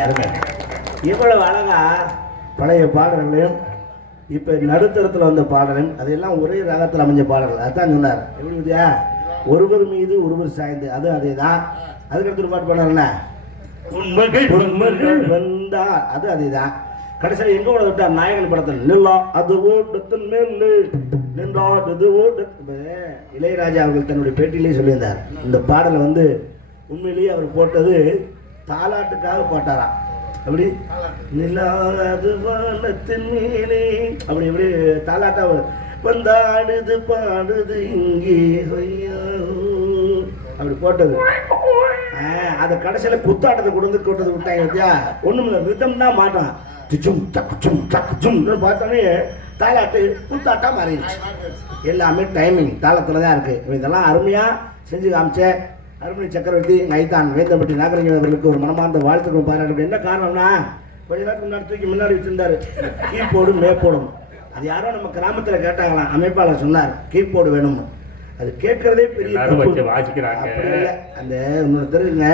அருமை. இவ்வளவு அழகா பழைய பாடல்களையும் இப்போ நடுத்தரத்தில் வந்த பாடலும் அதெல்லாம் ஒரே ராகத்தில் அமைஞ்ச பாடல்கள். அதுதான் சொன்னார். எப்படி புரியா? ஒருவர் மீது ஒருவர் சாய்ந்து, அது அதே தான். அதுக்கடுத்து ஒரு பாட்டு பாடுறாருன்னா உண்மைகள் வந்தா, அது அதே தான். கடைசியில் எங்க கூட விட்டார்? நாயகன் படத்தில் நில்லா அது ஓட்டத்தின் மேல் நின்றாடுது ஓட்ட. இளையராஜா அவர்கள் தன்னுடைய பேட்டியிலேயே சொல்லியிருந்தார், இந்த பாடலை வந்து உண்மையிலேயே அவர் போட்டது தாலாட்டுக்காக போட்டாராம். அப்படி நிலாது வானத்தின் மேலே அப்படி இப்படி தாலாட்டா வந்தாடுது பாடுது இங்கே அப்படி போட்டது. அதை கடைசியில் குத்தாட்டத்தை கொண்டு விட்டாங்க பத்தியா? ஒண்ணும் இல்லை, ரிதம் தான் மாட்டான். டிச்சும் டக்குச்சும் டக்குச்சும்னு பார்த்தோன்னே தாலாட்டு குத்தாட்டா மாறிடுச்சு. எல்லாமே டைமிங் தாளத்தில் தான் இருக்கு. இதெல்லாம் அருமையா செஞ்சு காமிச்ச அருமணி சக்கரவர்த்தி நைதான் வேந்தப்பட்டி நாகரிகம் அவர்களுக்கு ஒரு மனமார்ந்த வாழ்த்துக்கள் பாராட்டு. என்ன காரணம்னா, கொஞ்ச நேரத்துக்கு முன்னாடி தூக்கி முன்னாடி வச்சிருந்தாரு கீபோர்டும் மேப்போடும். அது யாரோ நம்ம கிராமத்தில் கேட்டாங்களாம், அமைப்பாளர் சொன்னார் கீபோர்டு வேணும்னு. அது கேட்கறதே பெரிய அப்படி இல்லை. அந்த இன்னொரு தெரியுங்க,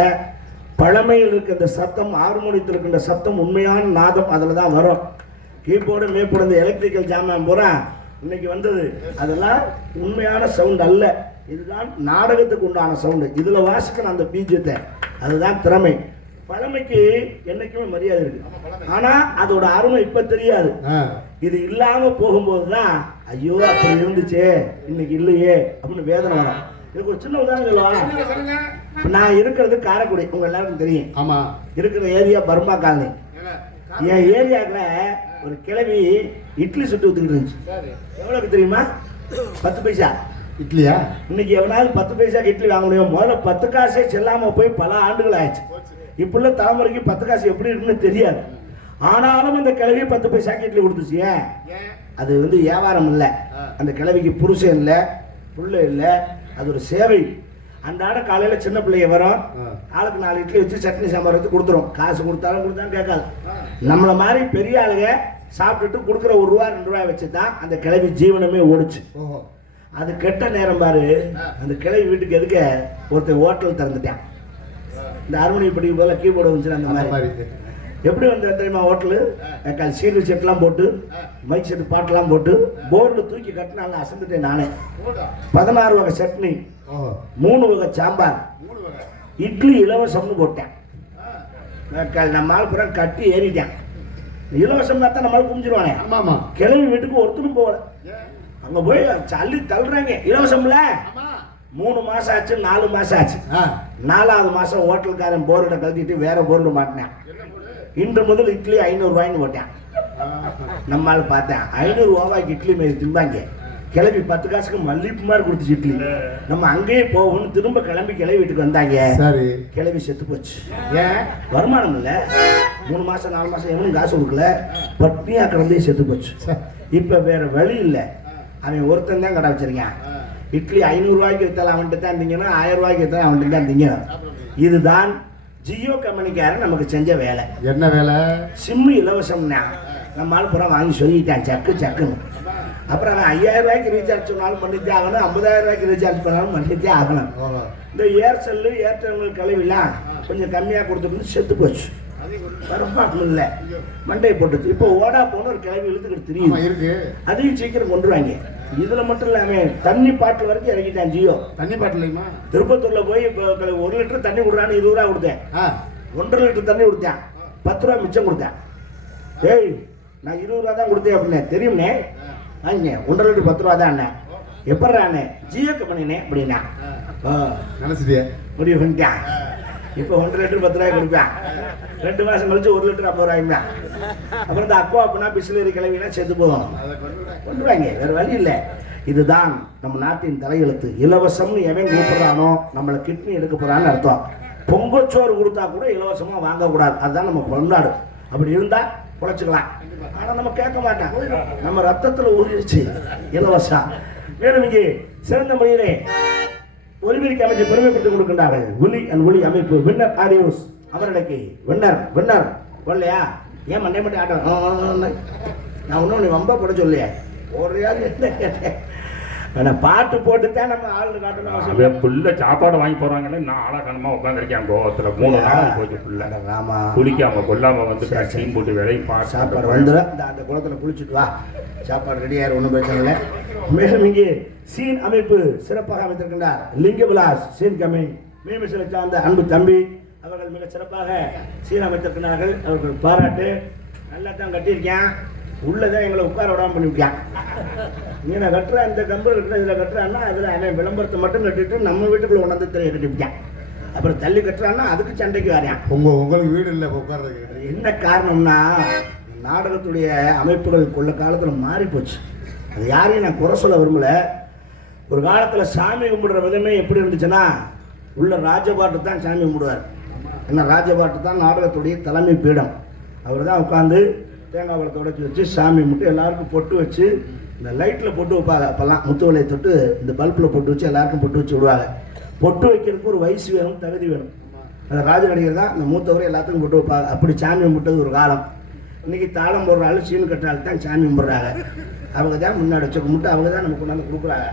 பழமையில் இருக்க இந்த சத்தம், ஹார்மோனியத்தில் இருக்கின்ற சத்தம் உண்மையான நாதம் அதில் தான் வரும். கீபோர்டு மேப்போடு இந்த எலக்ட்ரிக்கல் ஜாமான் பூரா இன்னைக்கு வந்தது, அதெல்லாம் உண்மையான சவுண்ட் அல்ல. இதுதான் நாடகத்துக்கு உண்டான சவுண்டு. இதில் வாசிக்கணும் அந்த பீஜத்தை, அதுதான் திறமை. பழமைக்கு என்னைக்குமே மரியாதை இருக்கு, ஆனால் அதோட அருமை இப்போ தெரியாது. இது இல்லாமல் போகும்போது தான் ஐயோ அப்படி இருந்துச்சே இன்னைக்கு இல்லையே அப்படின்னு வேதனை வரும். இதுக்கு ஒரு சின்ன உதாரணம் சொல்லுவாங்க. நான் இருக்கிறது காரைக்குடி, உங்க எல்லாருக்கும் தெரியும். ஆமா, இருக்கிற ஏரியா பர்மா காலனி. என் ஏரியாவில் ஒரு கிழவி இட்லி சுட்டு ஊத்துக்கிட்டு இருந்துச்சு. எவ்வளவுக்கு தெரியுமா? 10 பைசா இட்லியா? இன்னைக்கு எவனாலும் 10 பைசாக்கு இட்லி வாங்க முடியும்? முதல்ல 10 காசே செல்லாம போய் பல ஆண்டுகள் ஆயிடுச்சு. இப்ப உள்ள தலைமுறைக்கு 10 காசு எப்படி இருக்குன்னு தெரியாது. ஆனாலும் இந்த கிழவி 10 பைசாக்கு இட்லி கொடுத்துச்சு. ஏன்? அது வந்து வியாபாரம் இல்லை, அந்த கிழவிக்கு புருஷன் இல்லை, புள்ள இல்லை, அது ஒரு சேவை. அன்றாட காலையில சின்ன பிள்ளைங்க வரும், ஆளுக்கு 4 இட்லி வச்சு சட்னி சாம்பார் வச்சு கொடுத்துரும். காசு கொடுத்தாலும் கொடுத்தாலும் கேட்காது. நம்மள மாதிரி பெரிய ஆளுங்க சாப்பிட்டுட்டு கொடுக்குற 1 ரூபா 2 ரூபாய் வச்சு தான் அந்த கிழவி ஜீவனமே ஓடுச்சு. அது கெட்ட நேரம் பாரு, அந்த கிழவி வீட்டுக்கு எதுக்க ஒருத்தர் ஹோட்டல் திறந்துட்டான். இந்த ஹார்மோனியம் படிக்க போல கீபோர்டு வந்துச்சு. அந்த மாதிரி எப்படி வந்து தெரியுமா? ஹோட்டலு சீரியல் செட்லாம் போட்டு மைக் செட்டு பாட்டெல்லாம் போட்டு போர்டில் தூக்கி கட்டினால அசந்துட்டேன் நானே. 16 வகை சட்னி, 3 வகை சாம்பார், இட்லி இலவசம்னு போட்டேன். நம்ம ஆள் புறம் கட்டி ஏறிட்டேன். இலவசம் தான் நம்மளால குமிஞ்சிருவானே. கிழவி வீட்டுக்கு ஒருத்தரும் போகல. அங்க போய் சல்லி தள்ளுறாங்க. இலவசம்ல 3 மாசம் ஆச்சு, 4 மாசம் ஆச்சு. 4வது மாசம் ஹோட்டல்காரன் போர்டை கழட்டிட்டு வேற போர்டு மாட்டினேன். இன்று முதல் இட்லி 500 ரூபாய்ன்னு போட்டேன். நம்மளால பார்த்தேன் 500 ரூபாய்க்கு இட்லி மேல திம்பாங்க. கிளம்பி 10 காசுக்கு மல்லிப்பு மாதிரி கொடுத்துச்சு இட்லி. நம்ம அங்கேயே போகணும். திரும்ப கிளம்பி கிளவி வீட்டுக்கு வந்தாங்க. கிளவி செத்து போச்சு. ஏன்? வருமானம் இல்லை. 3 மாசம் 4 மாசம் எவனும் காசு கொடுக்கல, பட்டினியா கிடந்தே செத்து போச்சு. இப்ப வேற வழி இல்லை. அவன் ஒருத்தன் தான் கடை வச்சிருக்கான். இட்லி 500 ரூபாய்க்கு வித்தாலும் அவன்கிட்ட தான் திங்கணும், 1000 ரூபாய்க்கு வித்தாலும் அவன்கிட்ட தான் திங்கணும். இதுதான் ஜியோ கம்பெனிக்காரன் நமக்கு செஞ்ச வேலை. என்ன வேலை? சிம்மு இலவசம்னா நம்ம ஆள் புறம் வாங்கி சொல்லிட்டான் சக்குன்னு. அப்புறம் அவன் 5000 ரூபாய்க்கு ரீசார்ஜ் சொன்னாலும் பண்ணித்தே ஆகணும், 50000 ரூபாய்க்கு ரீசார்ஜ் பண்ணாலும் பண்ணித்தே ஆகணும். இந்த ஏர்செல்லு ஏர்டெல் கழிவுலாம் கொஞ்சம் கம்மியாக கொடுத்துட்டு செத்து போச்சு. வருமானம் இல்லை, மண்டையை போட்டுச்சு. இப்போ ஓடா போன ஒரு கிளவி இழுத்துக்கிட்டு தெரியும் இருக்கு, அதையும் சீக்கிரம் கொண்டுருவாங்க. இதுல மட்டும் இல்லாம தண்ணி பாட்டில் வரைக்கும் இறக்கிட்டான் ஜியோ. தண்ணி பாட்டிலையுமா? திருப்பத்தூர்ல போய் 1 லிட்டர் தண்ணி கொடுறான்னு 20 ரூபா கொடுத்தேன். 1.5 லிட்டர் தண்ணி கொடுத்தேன், 10 ரூபா மிச்சம் கொடுத்தேன். ஏய் நான் 20 ரூபா தான் கொடுத்தேன் அப்படின்னே. தெரியும்னே வாங்க, 1.5 லிட்டர் 10 ரூபா தான் அண்ணே. எப்பட்றாண்ணே? ஜியோ கம்பெனினே அப்படின்னா நினைச்சிட்டியா? முடிவு பண்ணிட்டேன். இப்போ 1.5 லிட்டர் 10 ரூபாய் கொடுப்பேன். 2 மாசம் கழிச்சு 1 லிட்டர் 50 ரூபாய்ங்க. அப்புறம் இந்த அக்குவா அப்படின்னா பிஸ்லரி கிளவினா செத்து போகும். கொண்டுவாங்க, வேற வழி இல்லை. இதுதான் நம்ம நாட்டின் தலையெழுத்து. இலவசம்னு எவன் கூப்பிடுறானோ நம்மளை கிட்னி எடுக்க போறான்னு அர்த்தம். பொங்கச்சோறு கொடுத்தா கூட இலவசமா வாங்கக்கூடாது. அதுதான் நம்ம கொண்டாடு. அப்படி இருந்தா குழைச்சிக்கலாம். ஆனா நம்ம கேட்க மாட்டோம். நம்ம ரத்தத்துல ஊறிடுச்சு இலவசம். மேலும் இங்கே சிறந்த முறையிலே ஒலிபெருக்கி அமைச்சு பெருமைப்படுத்திக் கொடுக்கின்றார்கள் ஒலி அண்ட் ஒளி அமைப்பு வின்னர் ஆடியோஸ் அவர்களுக்கு வின்னர் வரலையா? ஏன் மண்டே மட்டும் ஆட்டம்? நான் ஒன்றும் நீ வம்பா பட சொல்லையே ஒரே என்ன கேட்டேன். ஆனா பாட்டு போட்டு தான் நம்ம ஆளு காட்டணும் அவசியம் அவன் புள்ள சாப்பாடு வாங்கி போறாங்கன்னு நான் ஆளாக்கணமா உட்காந்துருக்கேன் கோவத்துல 3 நாள் போச்சு புள்ள ராமா குளிக்காம கொல்லாம வந்து டீம் போட்டு வேலையை சாப்பாடு வந்துடும் அந்த குளத்துல குளிச்சுட்டு வா சாப்பாடு ரெடியாரு ஒன்றும் பிரச்சனை இல்லை மேலும் இங்கே சீன் அமைப்பு சிறப்பாக அமைத்திருக்கின்றார் லிங்க விலாஸ் சீன் கம்மி மீமிசிலை சார்ந்த அன்பு தம்பி அவர்கள் மிக சிறப்பாக சீன் அமைத்திருக்கிறார்கள் அவர்கள் பாராட்டு நல்லா தான் கட்டியிருக்கேன் உள்ளதான் எங்களை உட்கார விடாம பண்ணிவிட்டான் நீ நான் கட்டுறேன் இந்த கம்பு இருக்கிற இதில் கட்டுறான்னா அதில் அவன் விளம்பரத்தை மட்டும் கட்டிட்டு நம்ம வீட்டுக்குள்ள கொண்டாந்து திரையை கட்டிவிட்டான் அப்புறம் தள்ளி கட்டுறான்னா அதுக்கு சண்டைக்கு வரையான் உங்களுக்கு வீடு இல்லை உட்கார்றதுக்கு என்ன காரணம்னா நாடகத்துடைய அமைப்புகள் கொள்ள காலத்தில் மாறி போச்சு அது யாரையும் நான் குறை சொல்ல விரும்பல ஒரு காலத்தில் சாமி கும்பிடுற விதமே எப்படி இருந்துச்சுன்னா உள்ள ராஜபாட்டு தான் சாமி கும்பிடுவார் ஏன்னா ராஜபாட்டு தான் நாடகத்துடைய தலைமை பீடம் அவர் தான் உட்காந்து தேங்காய் பழத்தை உடைச்சி வச்சு சாமி மட்டும் எல்லாருக்கும் பொட்டு வச்சு இந்த லைட்டில் பொட்டு வைப்பாங்க அப்போல்லாம் முத்து வலையை தொட்டு இந்த பல்பில் பொட்டு வச்சு எல்லாருக்கும் பொட்டு வச்சு விடுவாங்க பொட்டு வைக்கிறதுக்கு ஒரு வயசு வேணும் தகுதி வேணும் அந்த ராஜநடிகர் தான் இந்த மூத்தவரை எல்லாத்துக்கும் பொட்டு வைப்பாங்க அப்படி சாமி கும்பிட்டது ஒரு காலம் இன்றைக்கி தாளம் போடுற ஆள் சீனு கட்டுற தான் சாமி கும்பிட்றாங்க அவங்க தான் முன்னாடி வச்சு கும்பிட்டு அவங்க தான் நமக்கு கொண்டாந்து கொடுக்குறாங்க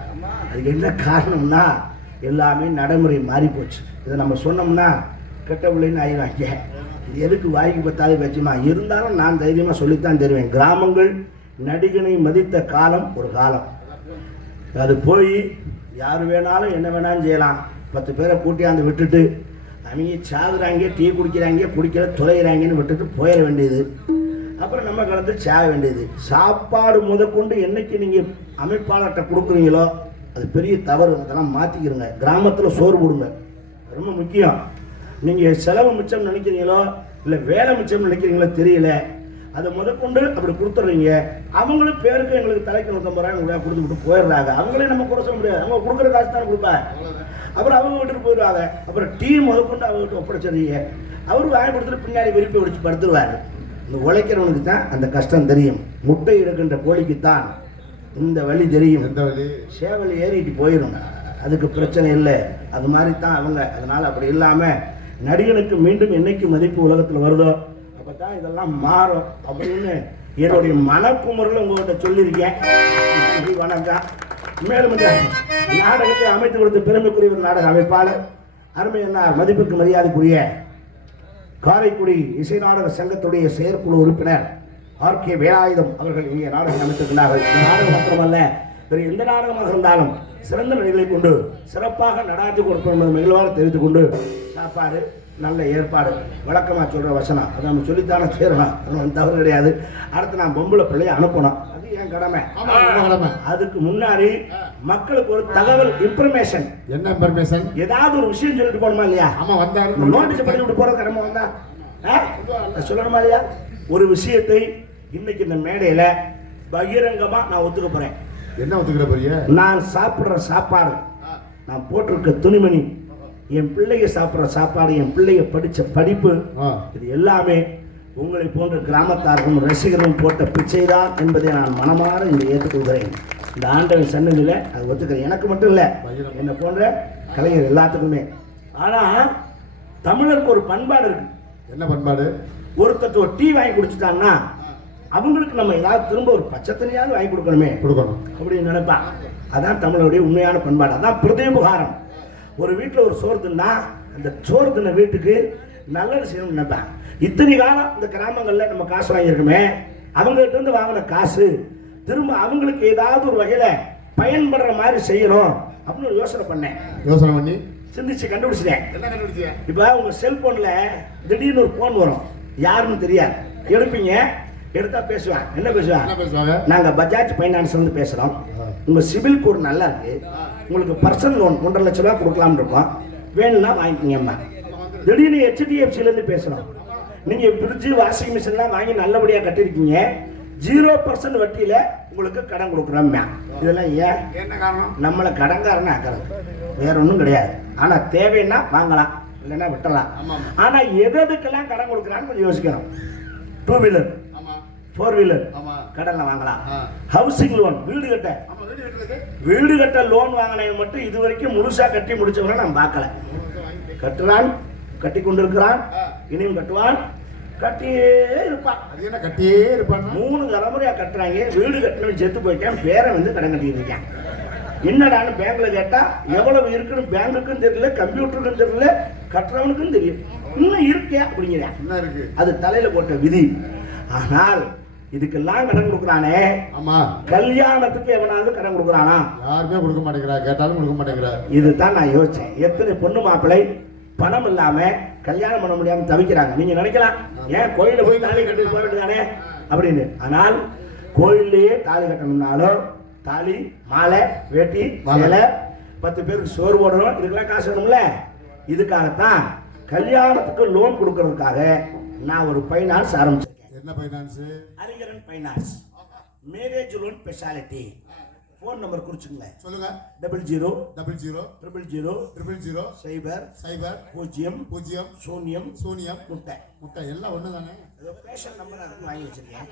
அதுக்கு என்ன காரணம்னா எல்லாமே நடைமுறை மாறி போச்சு இதை நம்ம சொன்னோம்னா கெட்ட பிள்ளைன்னு ஆயிடுவாங்க இது எதுக்கு வாய்க்கு பத்தாது வச்சுமா இருந்தாலும் நான் தைரியமாக சொல்லித்தான் தருவேன் கிராமங்கள் நடிகனை மதித்த காலம் ஒரு காலம் அது போய் யார் வேணாலும் என்ன வேணாலும் செய்யலாம் 10 பேரை கூட்டியாந்து விட்டுட்டு அவங்க சாகுறாங்க டீ குடிக்கிறாங்க குடிக்கிற துளையிறாங்கன்னு விட்டுட்டு போயிட வேண்டியது அப்புறம் நம்ம கலந்து சாக வேண்டியது சாப்பாடு முதற்கொண்டு என்னைக்கு நீங்கள் அமைப்பாளர்கிட்ட கொடுக்குறீங்களோ அது பெரிய தவறு அதெல்லாம் மாற்றிக்கிறங்க கிராமத்தில் சோறு போடுங்க ரொம்ப முக்கியம் நீங்கள் செலவு மிச்சம் நினைக்கிறீங்களோ இல்லை வேலை மிச்சம் நினைக்கிறீங்களோ தெரியல அதை முதற்கொண்டு அப்படி கொடுத்துட்றீங்க அவங்களும் பேருக்கு எங்களுக்கு தலைக்கு 150 ரூபாய் கொடுத்துக்கிட்டு போயிடுறாங்க அவங்களே நம்ம குறை சொல்ல முடியாது அவங்க கொடுக்குற காசு தானே கொடுப்பாங்க அப்புறம் அவங்க வீட்டுக்கு போயிடுவாங்க அப்புறம் டீ முதற்கொண்டு அவங்ககிட்ட ஒப்படைச்சிடுறீங்க அவரு வாங்கி கொடுத்துட்டு பின்னாடி விருப்பி ஒடிச்சு படுத்துருவார் இந்த உழைக்கிறவனுக்கு தான் அந்த கஷ்டம் தெரியும் முட்டை எடுக்கின்ற கோழிக்குத்தான் இந்த வழி தெரியும் எந்த வழி சேவல் ஏறிட்டு போயிடும் அதுக்கு பிரச்சனை இல்லை அது மாதிரி தான் அவங்க அதனால் அப்படி இல்லாமல் நடிகனுக்கு மீண்டும் என்னைக்கு மதிப்பு உலகத்தில் வருதோ அப்போ தான் இதெல்லாம் மாறும் அப்படின்னு என்னுடைய மனக்குமுறையில் உங்கள்கிட்ட சொல்லியிருக்கேன் வணக்கம் மேலும் இந்த நாடகத்தை அமைத்து கொடுத்த பெருமைக்குரிய ஒரு நாடக அமைப்பாளர் அருமை என்னார் மதிப்புக்கு மரியாதைக்குரிய காரைக்குடி இசை நாடக சங்கத்துடைய செயற்குழு உறுப்பினர் ஆர்.கே. வேலாயுதம் அவர்கள் இங்கே நாடகம் அமைத்திருக்கிறார்கள் இந்த நாடகம் மாத்திரமல்ல வேறு எந்த நாடகமாக இருந்தாலும் சிறந்த நடிகளை கொண்டு சிறப்பாக நடாத்தி கொடுப்போம் என்பதை மகிழ்வாக தெரிவித்துக் கொண்டு சாப்பாடு நல்ல ஏற்பாடு வழக்கமாக சொல்கிற வசனம் அதை நம்ம சொல்லித்தானே சேரணும் அது தவறு கிடையாது அடுத்து நான் பொம்பளை பிள்ளையை அனுப்பணும் அது என் கடமை அதுக்கு முன்னாடி மக்களுக்கு ஒரு தகவல் இன்ஃபர்மேஷன் என்ன இன்ஃபர்மேஷன் ஏதாவது ஒரு விஷயம் சொல்லிட்டு போகணுமா இல்லையா ஆமா வந்தாரு நோட்டீஸ் பண்ணி விட்டு போறது கடமை வந்தா சொல்லணுமா இல்லையா ஒரு விஷயத்தை இன்னைக்கு இந்த மேடையில பகிரங்கமா நான் ஒத்துக்க போறேன் என்ன ஒத்துக்கிற போறிய நான் சாப்பிடுற சாப்பாடு நான் போட்டிருக்க துணிமணி என் பிள்ளைங்க சாப்பிட்ற சாப்பாடு என் பிள்ளைங்க படித்த படிப்பு இது எல்லாமே உங்களை போன்ற கிராமத்தார்களும் ரசிகர்களும் போட்ட பிச்சை தான் என்பதை நான் மனமாற இங்கே ஏற்றுக்கொள்கிறேன் இந்த ஆண்டவன் சன்னதியில் அது ஒத்துக்கிறேன் எனக்கு மட்டும் இல்லை என்னை போன்ற கலைஞர் எல்லாத்துக்குமே ஆனால் தமிழருக்கு ஒரு பண்பாடு இருக்கு என்ன பண்பாடு ஒருத்தருக்கு ஒரு டீ வாங்கி குடிச்சிட்டாங்கன்னா அவங்களுக்கு நம்ம ஏதாவது திரும்ப ஒரு பச்சை தண்ணியாவது வாங்கி கொடுக்கணும் அப்படின்னு நினைப்பான் அதான் தமிழருடைய உண்மையான பண்பாடு அதான் பிரதேபகாரம் ஒரு வீட்டில் ஒரு சோறு தின்னா அந்த சோறு தின்ன வீட்டுக்கு நல்லது செய்யணும்னு நினைப்பேன் இத்தனை காலம் இந்த கிராமங்களில் நம்ம காசு வாங்கியிருக்கோமே அவங்ககிட்ட இருந்து வாங்கின காசு திரும்ப அவங்களுக்கு ஏதாவது ஒரு வகையில் பயன்படுற மாதிரி செய்யணும் அப்படின்னு ஒரு யோசனை பண்ணி சிந்திச்சு கண்டுபிடிச்சிட்டேன் இப்போ உங்கள் செல்போனில் திடீர்னு ஒரு ஃபோன் வரும் யாருன்னு தெரியாது எடுப்பீங்க எடுத்தா பேசுவேன் என்ன பேசுவாங்க நாங்க பஜாஜ் ஃபைனான்ஸ்ல இருந்து பேசுறோம் உங்க சிபில் கோட் நல்லா இருக்கு உங்களுக்கு பர்சனல் லோன் 1.5 லட்சம் ரூபாய் கொடுக்கலாம்னு இருக்கோம் வேணும்னா வாங்கிக்கங்கம்மா திடீர்னு HDFCல இருந்து பேசுறோம் நீங்க ஃப்ரிட்ஜ் வாஷிங் மிஷின்லாம் வாங்கி நல்லபடியா கட்டிருக்கீங்க 0% வட்டியில உங்களுக்கு கடன் கொடுக்குறோம் இதெல்லாம் ஏன் என்ன காரணம் நம்மளை கடன்காரன்னு ஆக்குறது வேற ஒன்றும் கிடையாது ஆனா தேவைன்னா வாங்கலாம் இல்லைன்னா விட்டலாம் ஆனா எதுக்கெல்லாம் கடன் கொடுக்குறான்னு கொஞ்சம் யோசிக்கணும் 2 வீலர் 4 வீலர் கடன்ல வாங்கலாம் ஹவுசிங் லோன் வீடு கட்ட லோன் வாங்கினவன் மட்டும் இது வரைக்கும் முழுசா கட்டி முடிச்சவங்க நான் பார்க்கல கட்டுறான் கட்டி கொண்டிருக்கிறான் இனியும் கட்டுவான் கட்டியே இருப்பான் 3 தலைமுறையா கட்டுறாங்க வீடு கட்டினவன் செத்து போயிட்டான் பேரை வந்து கடன் கட்டிட்டு இருக்கான் என்னடான்னு பேங்க்ல கேட்டா எவ்வளவு இருக்குன்னு பேங்குக்கும் தெரியல, கம்ப்யூட்டருக்கும் தெரியல, கட்டுறவனுக்கும் தெரியும். இன்னும் இருக்கே அப்படிங்கிறேன். என்ன இருக்கு? அது தலையில போட்ட விதி. ஆனால் இதுக்கெல்லாம் கடன் கொடுக்குறானே, ஆமா, கல்யாணத்துக்கு எவனாவது கடன் கொடுக்குறானா? யாருமே கொடுக்க மாட்டேங்கிறா, கேட்டாலும் கொடுக்க மாட்டேங்கிறா. இதுதான் நான் யோசிச்சேன். எத்தனை பொண்ணு மாப்பிள்ளை பணம் இல்லாம கல்யாணம் பண்ண முடியாம தவிக்கிறாங்க. நீங்க நினைக்கலாம், ஏன் கோயில போய் தாலி கட்டி போக வேண்டியதானே அப்படின்னு. ஆனால் கோயிலேயே தாலி கட்டணும்னாலும் தாலி, மாலை, வேட்டி, மாலை, 10 பேருக்கு சோறு போடணும், இதுக்கெல்லாம் காசு வேணும்ல. இதுக்காகத்தான் கல்யாணத்துக்கு லோன் கொடுக்கறதுக்காக நான் ஒரு ஃபைனான்ஸ் ஆரம்பிச்சிருக்கேன். என்ன ஃபைனான்ஸ்? அறிஞரன் finance, marriage loan speciality. Phone number குறிச்சுங்க. சொல்லுங்க. 00 00 000 000 சைபர் சைபர் 0 0 சூன்யம் சூன்யம் முட்டை முட்டை எல்லாம் ஒன்று தானே. பேஷன் நம்பர் அதுக்கு வாங்கி வச்சிருக்கேன்.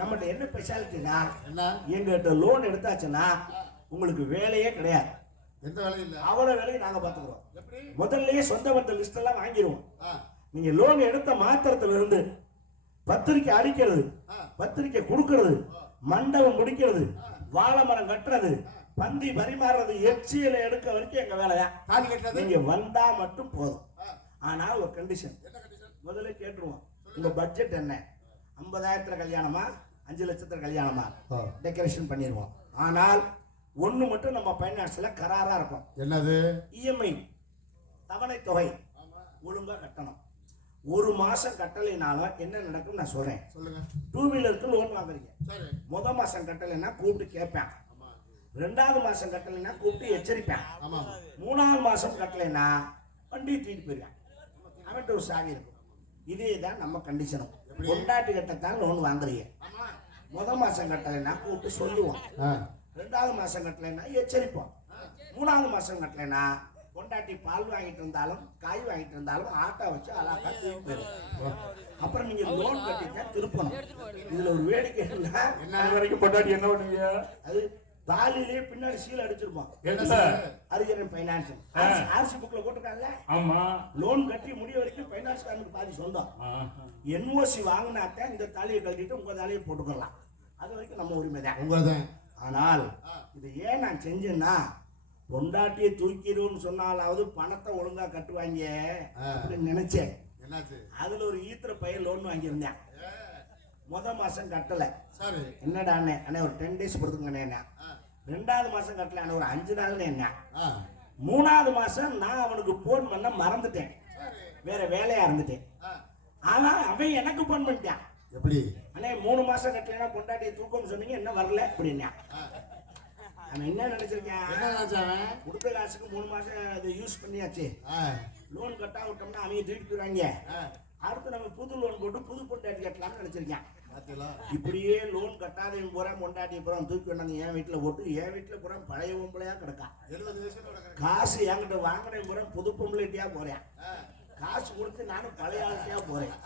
நம்மகிட்ட என்ன ஸ்பெஷாலிட்டினா, என்ன, எங்ககிட்ட லோன் எடுத்தாச்சுன்னா உங்களுக்கு வேலையே கிடையாது. எந்த வேலையும் இல்லை. அவ்வளோ வேலையை நாங்கள் பார்த்துக்குறோம். முதல்லயே சொந்த பந்த லிஸ்ட் எல்லாம் வாங்கிடுவோம். நீங்க லோன் எடுத்த மாத்திரத்துல இருந்து பத்திரிக்கை அடிக்கிறது, பத்திரிக்கை கொடுக்கறது, மண்டபம் முடிக்கிறது, வாழை மரம் கட்டுறது, பந்தி பரிமாறுறது, எச்சியில எடுக்க வரைக்கும் எங்க வேலையா. தாலி கட்டுறது நீங்க வந்தா மட்டும் போதும். ஆனா ஒரு கண்டிஷன் முதல்ல கேட்டுருவோம். உங்க பட்ஜெட் என்ன? 50,000 கல்யாணமா, 5 லட்சத்துல கல்யாணமா? டெக்கரேஷன் பண்ணிடுவோம். ஆனால் ஒண்ணு மட்டும் நம்ம பைனான்ஸ்ல கராரா இருக்கும். என்னது? இஎம்ஐ, தவணை தொகை ஒழுங்கா கட்டணும். ஒரு மாசம் கட்டலைனாலும் என்ன நடக்கும் நான் சொல்றேன். சொல்லுங்க. 2 வீலருக்கு லோன் வாங்குறீங்க. முத மாசம் கட்டலைன்னா கூப்பிட்டு கேட்பேன். 2வது மாசம் கட்டலைன்னா கூப்பிட்டு எச்சரிப்பேன். 3வது மாசம் கட்டலைன்னா வண்டி தூக்கிட்டு போயிருவேன். அவன்கிட்ட ஒரு சாவி இருக்கும். இதே தான் நம்ம கண்டிஷனும். கொண்டாட்டி கட்டத்தான் லோன் வாங்குறீங்க. முத மாசம் கட்டலைன்னா கூப்பிட்டு சொல்லுவோம். 2வது மாசம் கட்டலைன்னா எச்சரிப்போம். 3வது மாசம் கட்டலைன்னா கொண்டாட்டி பால் வாங்கிட்டு இருந்தாலும், காய் வாங்கிட்டு இருந்தாலும் ஆட்டோ வச்சு அழகா திருப்பி போயிடும். அப்புறம் நீங்க லோன் கட்டிட்டா திருப்பணும். இதுல ஒரு வேடிக்கை என்ன வரைக்கும் கொண்டாட்டி என்ன பண்ணுவீங்க? அது தாலிலேயே பின்னாடி சீல் அடிச்சிருப்போம். அறிஞரன் ஃபைனான்ஸ் ஆர்சி புக்ல போட்டுருக்காங்கல்ல. ஆமா. லோன் கட்டி முடிய வரைக்கும் ஃபைனான்ஸ் காரனுக்கு பாதி சொந்தம். என்ஓசி வாங்கினாத்தான் இந்த தாலியை கட்டிட்டு உங்க தாலியை போட்டுக்கலாம். அது வரைக்கும் நம்ம உரிமை தான். ஆனால் இது ஏன் நான் செஞ்சேன்னா, பொண்டாட்டியை தூக்கிடுவோம்னு சொன்னாலாவது பணத்தை ஒழுங்கா கட்டுவாங்க அப்படின்னு நினைச்சேன். அதுல ஒரு ஈத்திர பையன் லோன் வாங்கியிருந்தேன். முத மாசம் கட்டல. என்னடா அண்ணே ஒரு 10 days கொடுத்துங்க. 2வது மாசம் கட்டல ஒரு 5 நாள் என்ன. 3வது மாசம் நான் அவனுக்கு போன் பண்ண மறந்துட்டேன், வேற வேலையா இருந்துட்டேன். ஆனா அவன் எனக்கு போன் பண்ணிட்டான். எப்படி அண்ணே 3 மாசம் கட்டலைன்னா பொண்டாட்டியை தூக்கம்னு சொன்னீங்க, என்ன வரல அப்படின்னா. அவன் என்ன நினைச்சிருக்கேன், கொடுத்த காசுக்கு 3 மாசம் அதை யூஸ் பண்ணியாச்சு, லோன் கட்டா விட்டோம்னா அவங்க தூக்கிட்டு போயிடுவாங்க, அடுத்து நம்ம புது லோன் போட்டு புது பொண்டாட்டி கட்டலாம்னு நினைச்சிருக்கேன். இப்படியே லோன் கட்டாதையும் பூரா பொண்டாட்டியை பூரா தூக்கி கொண்டாந்து என் வீட்டுல போட்டு, என் வீட்டுல பூரா பழைய பொம்பளையா கிடக்கான். காசு என்கிட்ட வாங்கின பூரா புது பொம்பளைட்டியா போறேன். காசு கொடுத்து நானும் பழைய ஆசையா போறேன்.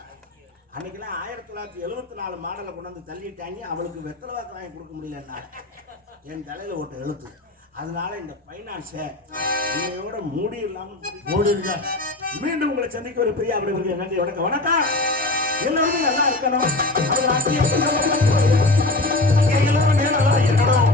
அன்னைக்கெல்லாம் 1974 மாடலை கொண்டாந்து தள்ளிட்டாங்க. அவளுக்கு வெத்தலை வாக்கு வாங்கி கொடுக்க முடியலன்னா என் தலையில ஓட்ட எழுத்து. அதனால இந்த பைனான்ஸை இன்னையோட மூடி இல்லாமல் மூடிருங்க. மீண்டும் உங்களை சந்திக்க ஒரு பெரிய அப்படி நன்றி, வணக்கம். வணக்கம். எல்லாருமே நல்லா இருக்கணும். எல்லாரும் நல்லா இருக்கணும்.